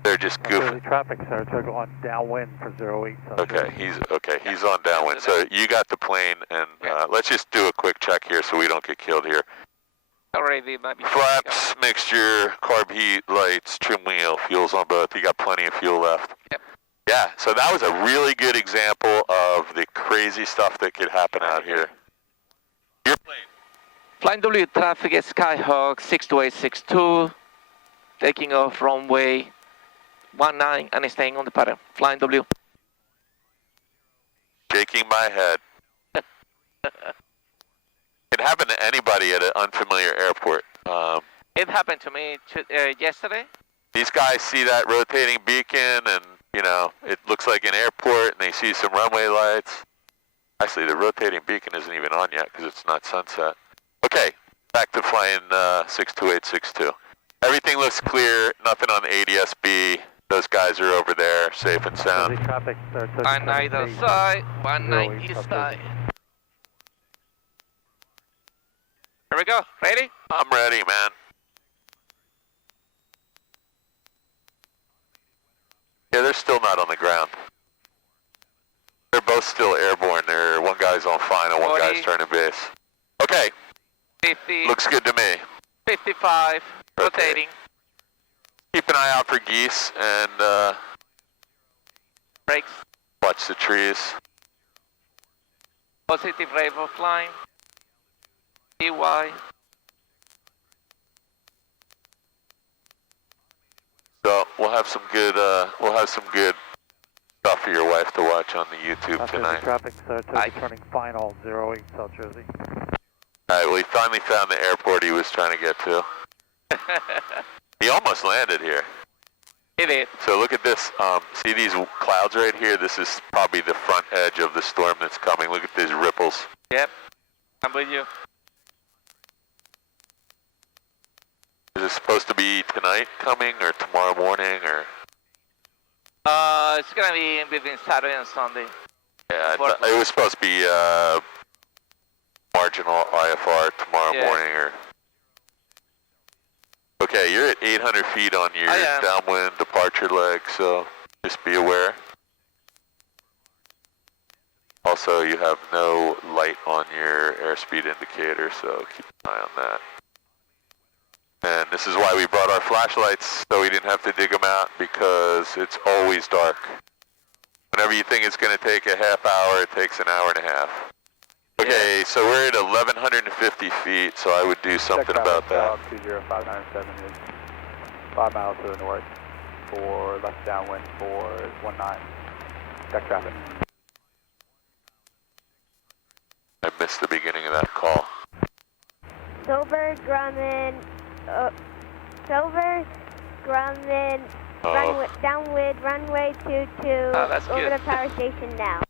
they're just goofing. Traffic, Saratoga on downwind for 08. Okay, he's on downwind. So you got the plane, and let's just do a quick check here so we don't get killed here. Already might be Flaps, mixture, carb heat, lights, trim wheel, fuel's on both. You got plenty of fuel left. Yep. Yeah, so that was a really good example of the crazy stuff that could happen out here. Your plane. Flying W traffic at Skyhawk 62862, taking off runway 19 and staying on the pattern. Flying W. Shaking my head. It happened to anybody at an unfamiliar airport. It happened to me yesterday. These guys see that rotating beacon and, you know, it looks like an airport and they see some runway lights. Actually, the rotating beacon isn't even on yet because it's not sunset. Okay, back to flying 62862. Everything looks clear, nothing on the ADS-B. Those guys are over there, safe and sound. Traffic, One either side, 190 side. Here we go, ready? I'm ready, man. Yeah, they're still not on the ground. They're both still airborne. One guy's on final, one 40. guy's turning base. Okay. 50. Looks good to me. 55. Rotating. Keep an eye out for geese and Brakes. watch the trees. Positive rate of climb. EY. So we'll have some good stuff for your wife to watch on the YouTube tonight. Traffic, Saratoga turning final 08 South Jersey. Alright, well he finally found the airport he was trying to get to. He almost landed here. He did. So look at this, see these clouds right here? This is probably the front edge of the storm that's coming. Look at these ripples. Yep, I'm with you. Is it supposed to be tonight coming or tomorrow morning or? It's gonna be in between Saturday and Sunday. Yeah, it was supposed to be marginal IFR tomorrow morning or. Okay, you're at 800 feet on your downwind departure leg, so just be aware. Also, you have no light on your airspeed indicator, so keep an eye on that. And this is why we brought our flashlights, so we didn't have to dig them out, because it's always dark. Whenever you think it's going to take a half hour, it takes an hour and a half. Okay, so we're at 1,150 feet, so I would do something about that. 20597 is 5 miles to the north for left downwind for 19. Check traffic. I missed the beginning of that call. Silver, Grumman, downwind, runway 22, over the power station now.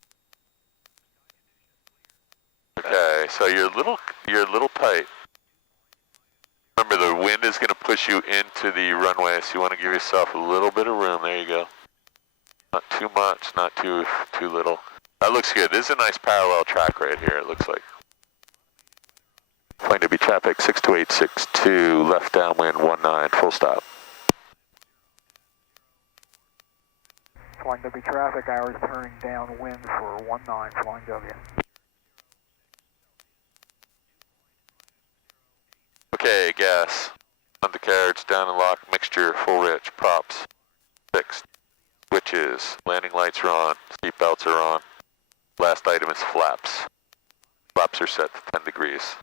Okay, so you're a little tight. Remember, the wind is going to push you into the runway, so you want to give yourself a little bit of room. There you go. Not too much, not too little. That looks good. This is a nice parallel track right here, it looks like. Flying to be traffic 62862, left downwind 19, full stop. Flying W traffic, hours turning downwind for 19, flying W. Okay, gas. Undercarriage, down and lock, mixture, full rich, props, fixed. Switches, landing lights are on, seat belts are on. Last item is flaps. Flaps are set to 10 degrees.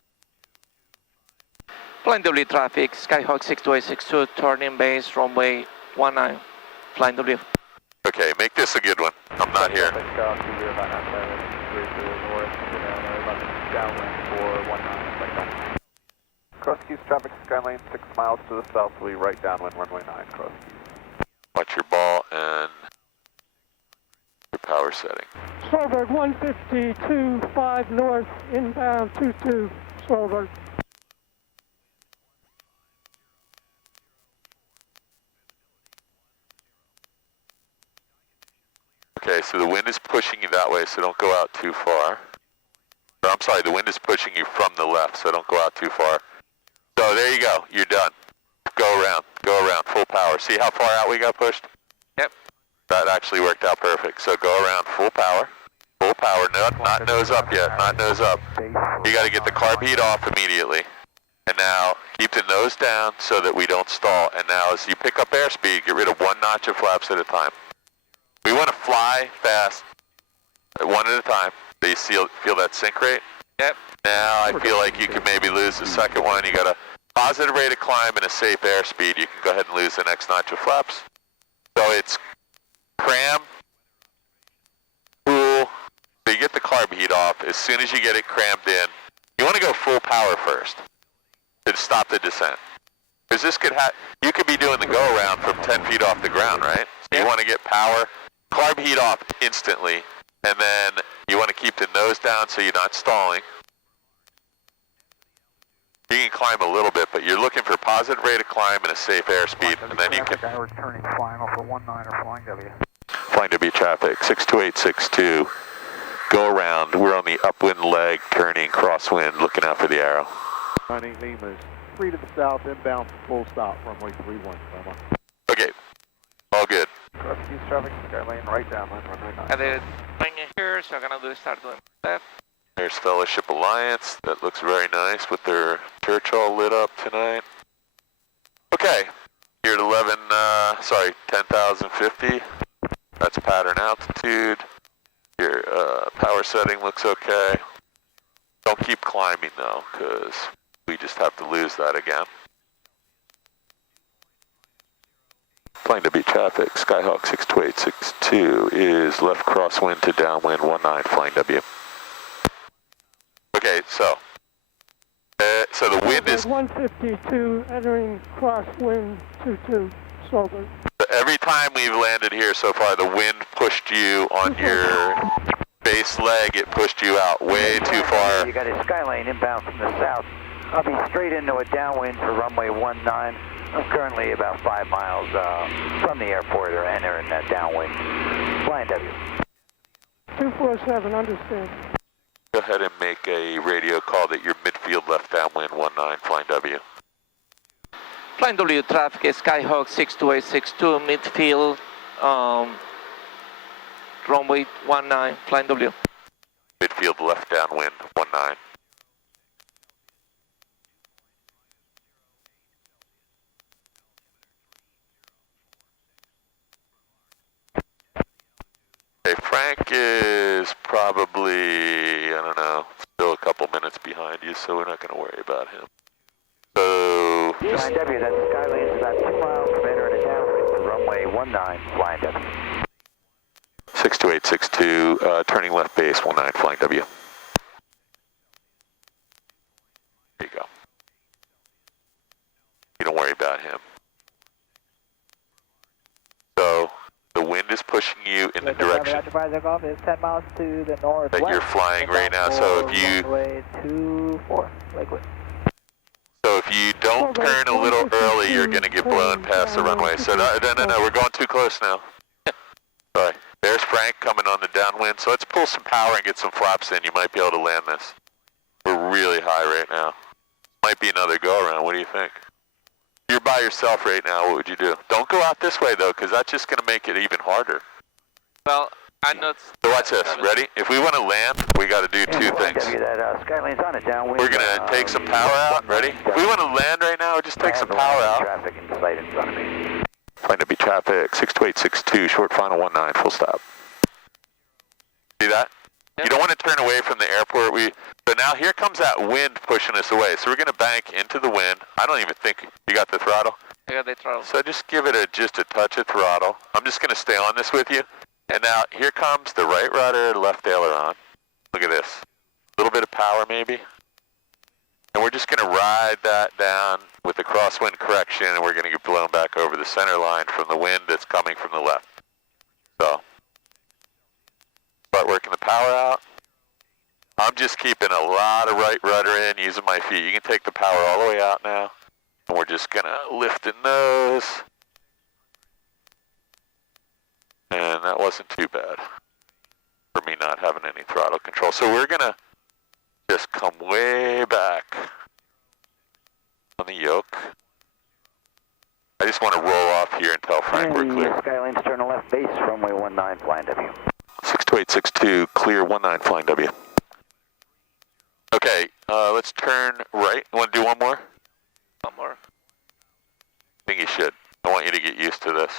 Flying W traffic, Skyhawk 62862, turning base, runway 19, flying W. Okay, make this a good one. I'm not here. Cross Keys traffic, Skylane 6 miles to the southly, right downwind, runway 9, cross Keys. Watch your ball and your power setting. Starboard 152, 5 north, inbound 22, starboard. Okay, so the wind is pushing you that way, so don't go out too far. Or, I'm sorry, the wind is pushing you from the left, so don't go out too far. So there you go, you're done. Go around, full power. See how far out we got pushed? Yep. That actually worked out perfect. So go around, full power, not nose up yet, not nose up. You got to get the carb heat off immediately. And now keep the nose down so that we don't stall. And now as you pick up airspeed, get rid of one notch of flaps at a time. We want to fly fast, one at a time. So you feel that sink rate? Yep. Now I feel like you can maybe lose the second one. You got a positive rate of climb and a safe airspeed. You can go ahead and lose the next notch of flaps. So it's cram, cool. So you get the carb heat off. As soon as you get it crammed in, you want to go full power first to stop the descent. Because this could you could be doing the go around from 10 feet off the ground, right? So you want to get power, carb heat off instantly, and then you want to keep the nose down so you're not stalling. You can climb a little bit, but you're looking for positive rate of climb and a safe airspeed, and then you can... Hours turning final for 19 or flying W. Flying W traffic, 62862. Go around. We're on the upwind leg, turning crosswind, looking out for the arrow. 98 Lima is 3 to the south, inbound full stop, runway 31. Okay, all good. Cross Keys traffic, Skylane right downwind, runway 9. And then bring it here, so I'm gonna start doing left. There's Fellowship Alliance. That looks very nice with their church all lit up tonight. Okay, you're at 10,050. That's pattern altitude. Your power setting looks okay. Don't keep climbing though, because we just have to lose that again. Flying to beat traffic, Skyhawk 62862 is left crosswind to downwind 19, flying W. Okay, so the wind is... 152, entering crosswind 22, starboard. Every time we've landed here so far, the wind pushed you on your base leg, it pushed you out way too far. You got a Skylane inbound from the south. I'll be straight into a downwind for runway 19. I'm currently about 5 miles from the airport or entering that downwind. Flying W. 247, understand. Go ahead and make a radio call that you're midfield left downwind 19, flying W. Flying W traffic, Skyhawk 62862, midfield, runway 19, flying W. Midfield left downwind 19. Okay, Frank is probably, I don't know, still a couple minutes behind you, so we're not going to worry about him. So... Flying W, that Skylane is about 2 miles from entering a downwind for runway 19, flying W. 62862, turning left base 19, flying W. There you go. You don't worry about him. So, the wind is pushing you in the direction is 10 miles to the north that you're flying right now, so if you... Runway 24, Lakewood. So if you don't turn a little early, you're going to get blown past the runway. So no, we're going too close now. Sorry. There's Frank coming on the downwind. So let's pull some power and get some flaps in. You might be able to land this. We're really high right now. Might be another go around. What do you think? You're by yourself right now. What would you do? Don't go out this way though, because that's just going to make it even harder. Well, I'm not. So watch this. Ready? If we want to land, we got to do two things. Skyline's on it downwind. We're going to take some power out. Ready? If we want to land right now, just take some power out. Traffic in sight in front of me. Find to be traffic 62862, short final 19, full stop. See that? Yep. You don't want to turn away from the airport. So now here comes that wind pushing us away. So we're going to bank into the wind. I don't even think you got the throttle. I got the throttle. So just give it just a touch of throttle. I'm just going to stay on this with you. And now here comes the right rudder, left aileron. Look at this. A little bit of power maybe. And we're just going to ride that down with the crosswind correction, and we're going to get blown back over the center line from the wind that's coming from the left. So, start working the power out. I'm just keeping a lot of right rudder in, using my feet. You can take the power all the way out now. And we're just going to lift the nose. And that wasn't too bad for me not having any throttle control. So we're going to just come way back on the yoke. I just want to roll off here and tell Frank we're clear. Skyline's turn left base, runway 19, flying W. 62862, clear 19, flying W. Okay, let's turn right. You want to do one more? One more. I think you should. I want you to get used to this.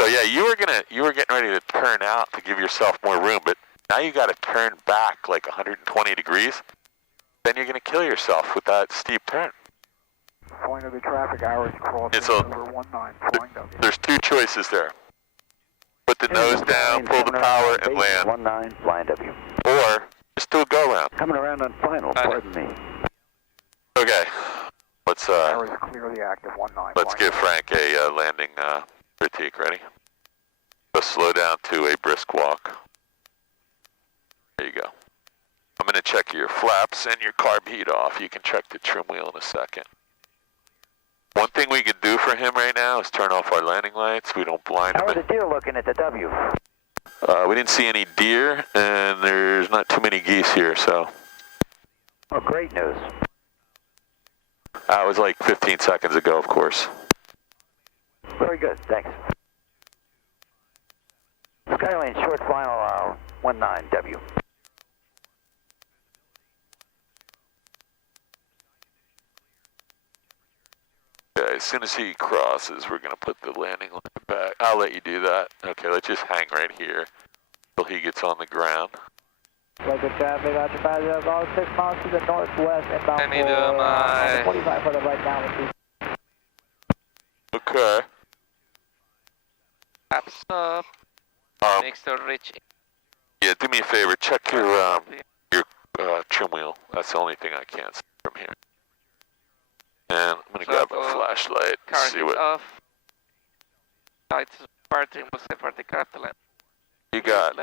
So yeah, you were getting ready to turn out to give yourself more room, but now you got to turn back like 120 degrees. Then you're going to kill yourself with that steep turn. Point of the traffic hours crossing number 19, flying W. There's two choices there. Put the nose down, pull the power, and land. 19, flying W. Or just do a go round. Coming around on final, pardon me. Okay, let's clearly active 19. Let's give Frank a landing critique. Ready? Just slow down to a brisk walk. There you go. I'm going to check your flaps and your carb heat off. You can check the trim wheel in a second. One thing we could do for him right now is turn off our landing lights. We don't blind him. How are the deer looking at the W? We didn't see any deer, and there's not too many geese here, so. Oh, great news. That was like 15 seconds ago, of course. Very good, thanks. Skyline, short final 19, W. Okay, as soon as he crosses, we're going to put the landing light back. I'll let you do that. Okay, let's just hang right here until he gets on the ground. Local traffic, Roger 50, about 6 miles to the northwest, inbound Let me do my... 45 for the right down. Okay. Taps up. Next to Rich. Yeah, do me a favor. Check your trim wheel. That's the only thing I can't see from here. And I'm going to grab a flashlight. Car See what... off. Lights parting, we'll set for the car to land. You got,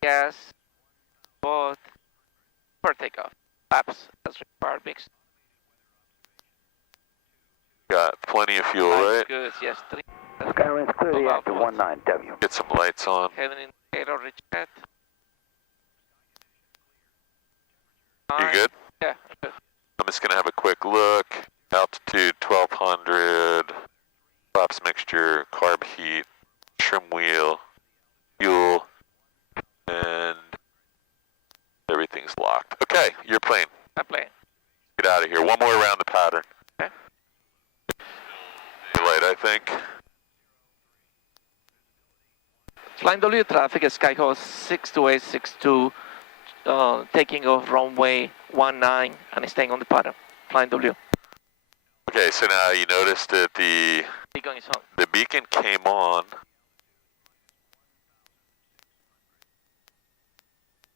gas, both, for takeoff. Laps, as required, mix. Got plenty of fuel, right? Good, yes, 3. Skyline's clearly active 19, W. Get some lights on. Heading indicator, recheck. You good? Yeah, good. I'm just going to have a quick look. Altitude 1200, flaps mixture, carb heat, trim wheel, fuel, and everything's locked. Okay, you're plane. I'm playing. Get out of here. One more around the pattern. Okay. Light, I think. Flying W traffic is Skyco 62862, taking off runway 19 and staying on the pattern. Flying W. Okay, so now you noticed that the beacon is on. The beacon came on.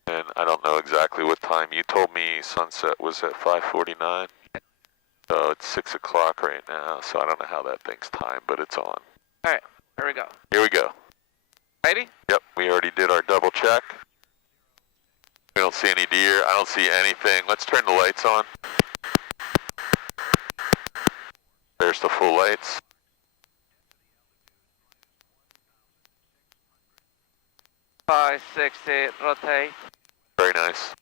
And I don't know exactly what time. You told me sunset was at 5:49. So it's 6 o'clock right now, so I don't know how that thing's timed, but it's on. Alright, here we go. Here we go. Ready? Yep, we already did our double check. We don't see any deer. I don't see anything. Let's turn the lights on. There's the full lights. 560, rotate. Very nice.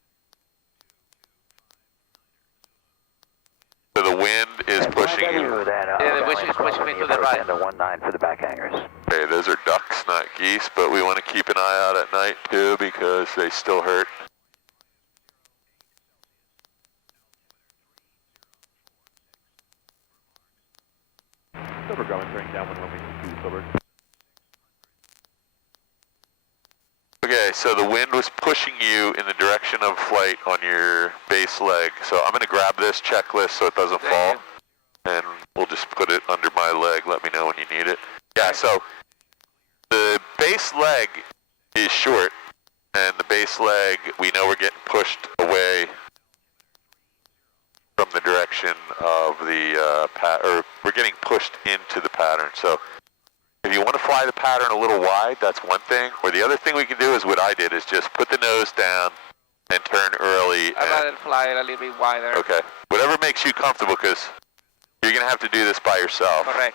So the wind is pushing you. Yeah, the wind is pushing me to the right. 19 for the back hangers. Okay, those are ducks, not geese, but we want to keep an eye out at night too because they still hurt. Silver going, turning downwind runway 22, Silver. Okay, so the wind was pushing you in the direction of flight on your base leg. So I'm going to grab this checklist so it doesn't fall, and we'll just put it under my leg. Let me know when you need it. Yeah, so the base leg is short, and the base leg, we know we're getting pushed away from the direction of the or we're getting pushed into the pattern. So if you want to fly the pattern a little wide, that's one thing. Or the other thing we can do is what I did, is just put the nose down and turn early. I'd rather fly it a little bit wider. Okay. Whatever makes you comfortable, because you're going to have to do this by yourself. Correct.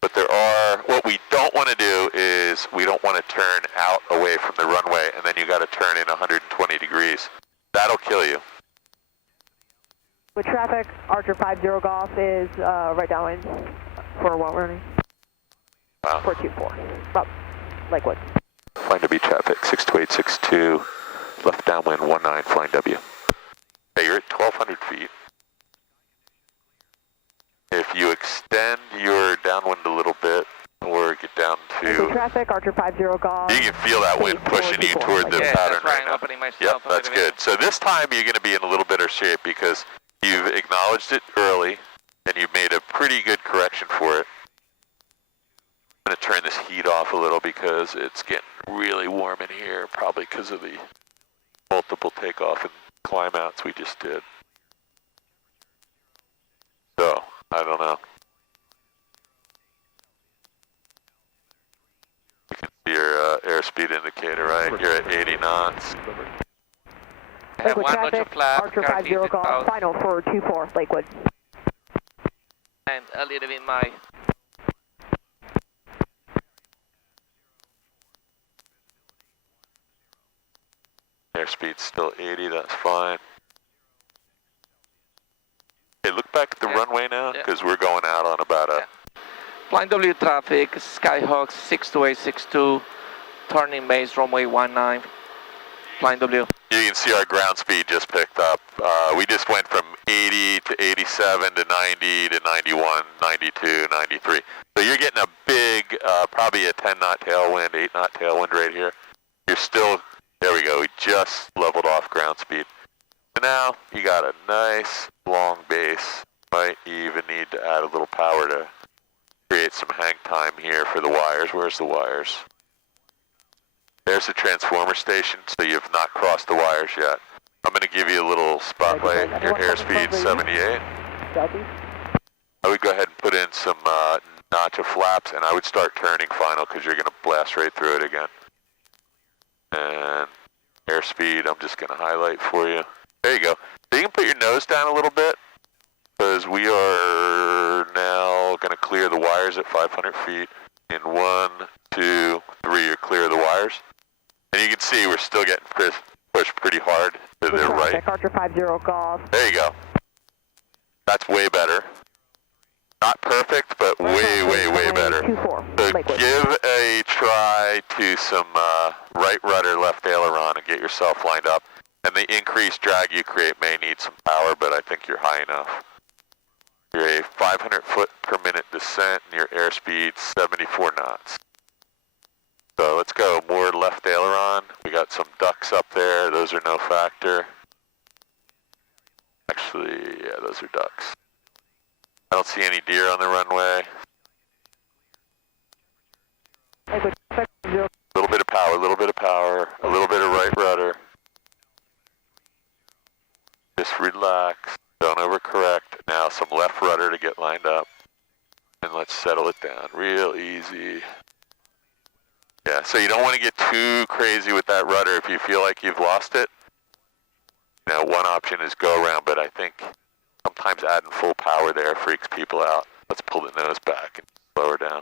But there are, what we don't want to do is we don't want to turn out away from the runway, and then you got to turn in 120 degrees. That'll kill you. With traffic, Archer 50 Golf is right downwind for what running? Wow. 424. Up, Lakewood. Flying W traffic, 62862, left downwind 19, flying W. Okay, you're at 1,200 feet. If you extend your downwind a little bit, or get down to... With traffic, Archer 50 Golf. You can feel that wind pushing you toward the pattern right now. Yep, that's good. So this time you're going to be in a little better shape because you've acknowledged it early, and you've made a pretty good correction for it. I'm going to turn this heat off a little because it's getting really warm in here, probably because of the multiple takeoff and climb outs we just did. So, I don't know. You can see your airspeed indicator, right? You're at 80 knots. Lakewood traffic, Archer 50 Golf, final 424, Lakewood. And a little bit my... Airspeed's still 80, that's fine. Okay, look back at the runway now, because we're going out on about a... Flying W traffic, Skyhawk 62862, turning base runway 19, flying W. You can see our ground speed just picked up. We just went from 80 to 87 to 90 to 91, 92, 93. So you're getting a big, probably a 10 knot tailwind, 8 knot tailwind right here. You're still, there we go, we just leveled off ground speed. So now you got a nice long base. Might even need to add a little power to create some hang time here for the wires. Where's the wires? There's the transformer station, so you've not crossed the wires yet. I'm going to give you a little spotlight. Your airspeed 78. I would go ahead and put in some notch of flaps, and I would start turning final because you're going to blast right through it again. And airspeed, I'm just going to highlight for you. There you go. So you can put your nose down a little bit because we are now going to clear the wires at 500 feet. In 1, 2, 3, you're clear of the wires. And you can see we're still getting pushed pretty hard to the right. Archer 50 Golf. There you go. That's way better. Not perfect, but way, way, way better. So give a try to some right rudder, left aileron and get yourself lined up. And the increased drag you create may need some power, but I think you're high enough. You're a 500 foot per minute descent and your airspeed 74 knots. So let's go, more left aileron. We got some ducks up there, those are no factor. Actually, yeah, those are ducks. I don't see any deer on the runway. A little bit of power, a little bit of power, a little bit of right rudder. Just relax, don't overcorrect. Now some left rudder to get lined up. And let's settle it down, real easy. Yeah, so you don't want to get too crazy with that rudder if you feel like you've lost it. Now, one option is go around, but I think sometimes adding full power there freaks people out. Let's pull the nose back and slow her down.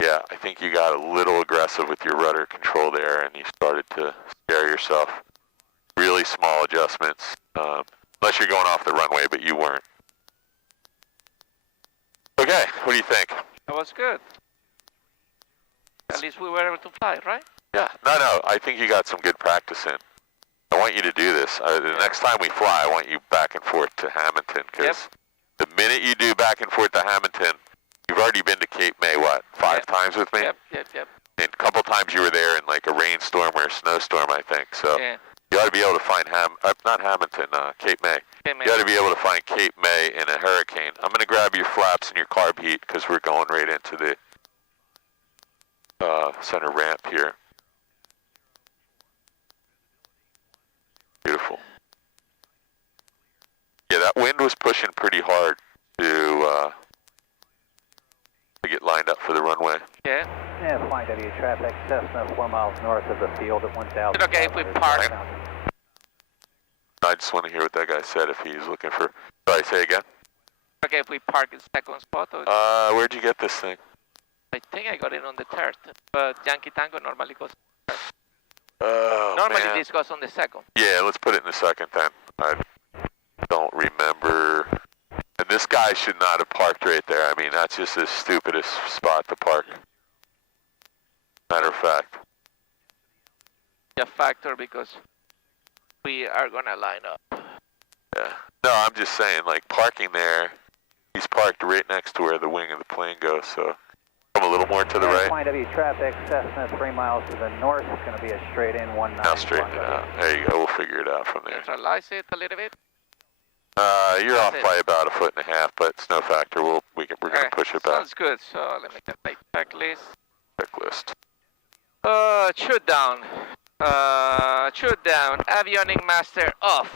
Yeah, I think you got a little aggressive with your rudder control there, and you started to scare yourself. Really small adjustments, unless you're going off the runway, but you weren't. Okay, what do you think? That was good. At least we were able to fly, right? Yeah, no, I think you got some good practice in. I want you to do this. The next time we fly, I want you back and forth to Hamilton, because the minute you do back and forth to Hamilton, you've already been to Cape May, what, 5 times with me? Yep. And a couple times you were there in like a rainstorm or a snowstorm, I think. So you ought to be able to find not Hamilton, Cape May. You ought to be able to find Cape May in a hurricane. I'm going to grab your flaps and your carb heat because we're going right into the center ramp here. Beautiful. Yeah, that wind was pushing pretty hard to get lined up for the runway. Yeah, Flying W traffic, Cessna 4 miles north of the field at 1,000. Okay, if we park. I just want to hear what that guy said if he's looking for. Sorry, say again? Okay, if we park in second spot. Or where'd you get this thing? I think I got it on the third, but Yankee Tango normally goes on the third. Oh, normally man. this goes on the second. Yeah, let's put it in the second then. I don't remember. And this guy should not have parked right there. I mean, that's just the stupidest spot to park. Matter of fact. A factor because we are gonna line up. Yeah. No, I'm just saying, like, parking there, he's parked right next to where the wing of the plane goes, so come a little more to the right. Flying W traffic, Cessna 3 miles to the north. It's going to be a straight in 19. Now straighten it out. There you go. We'll figure it out from there. Neutralize it a little bit. You're off by about 1.5 feet, but it's no factor. We're going to push it back. Sounds good. So let me get my checklist. Checklist. Shoot down. Shoot down. Avionic master off.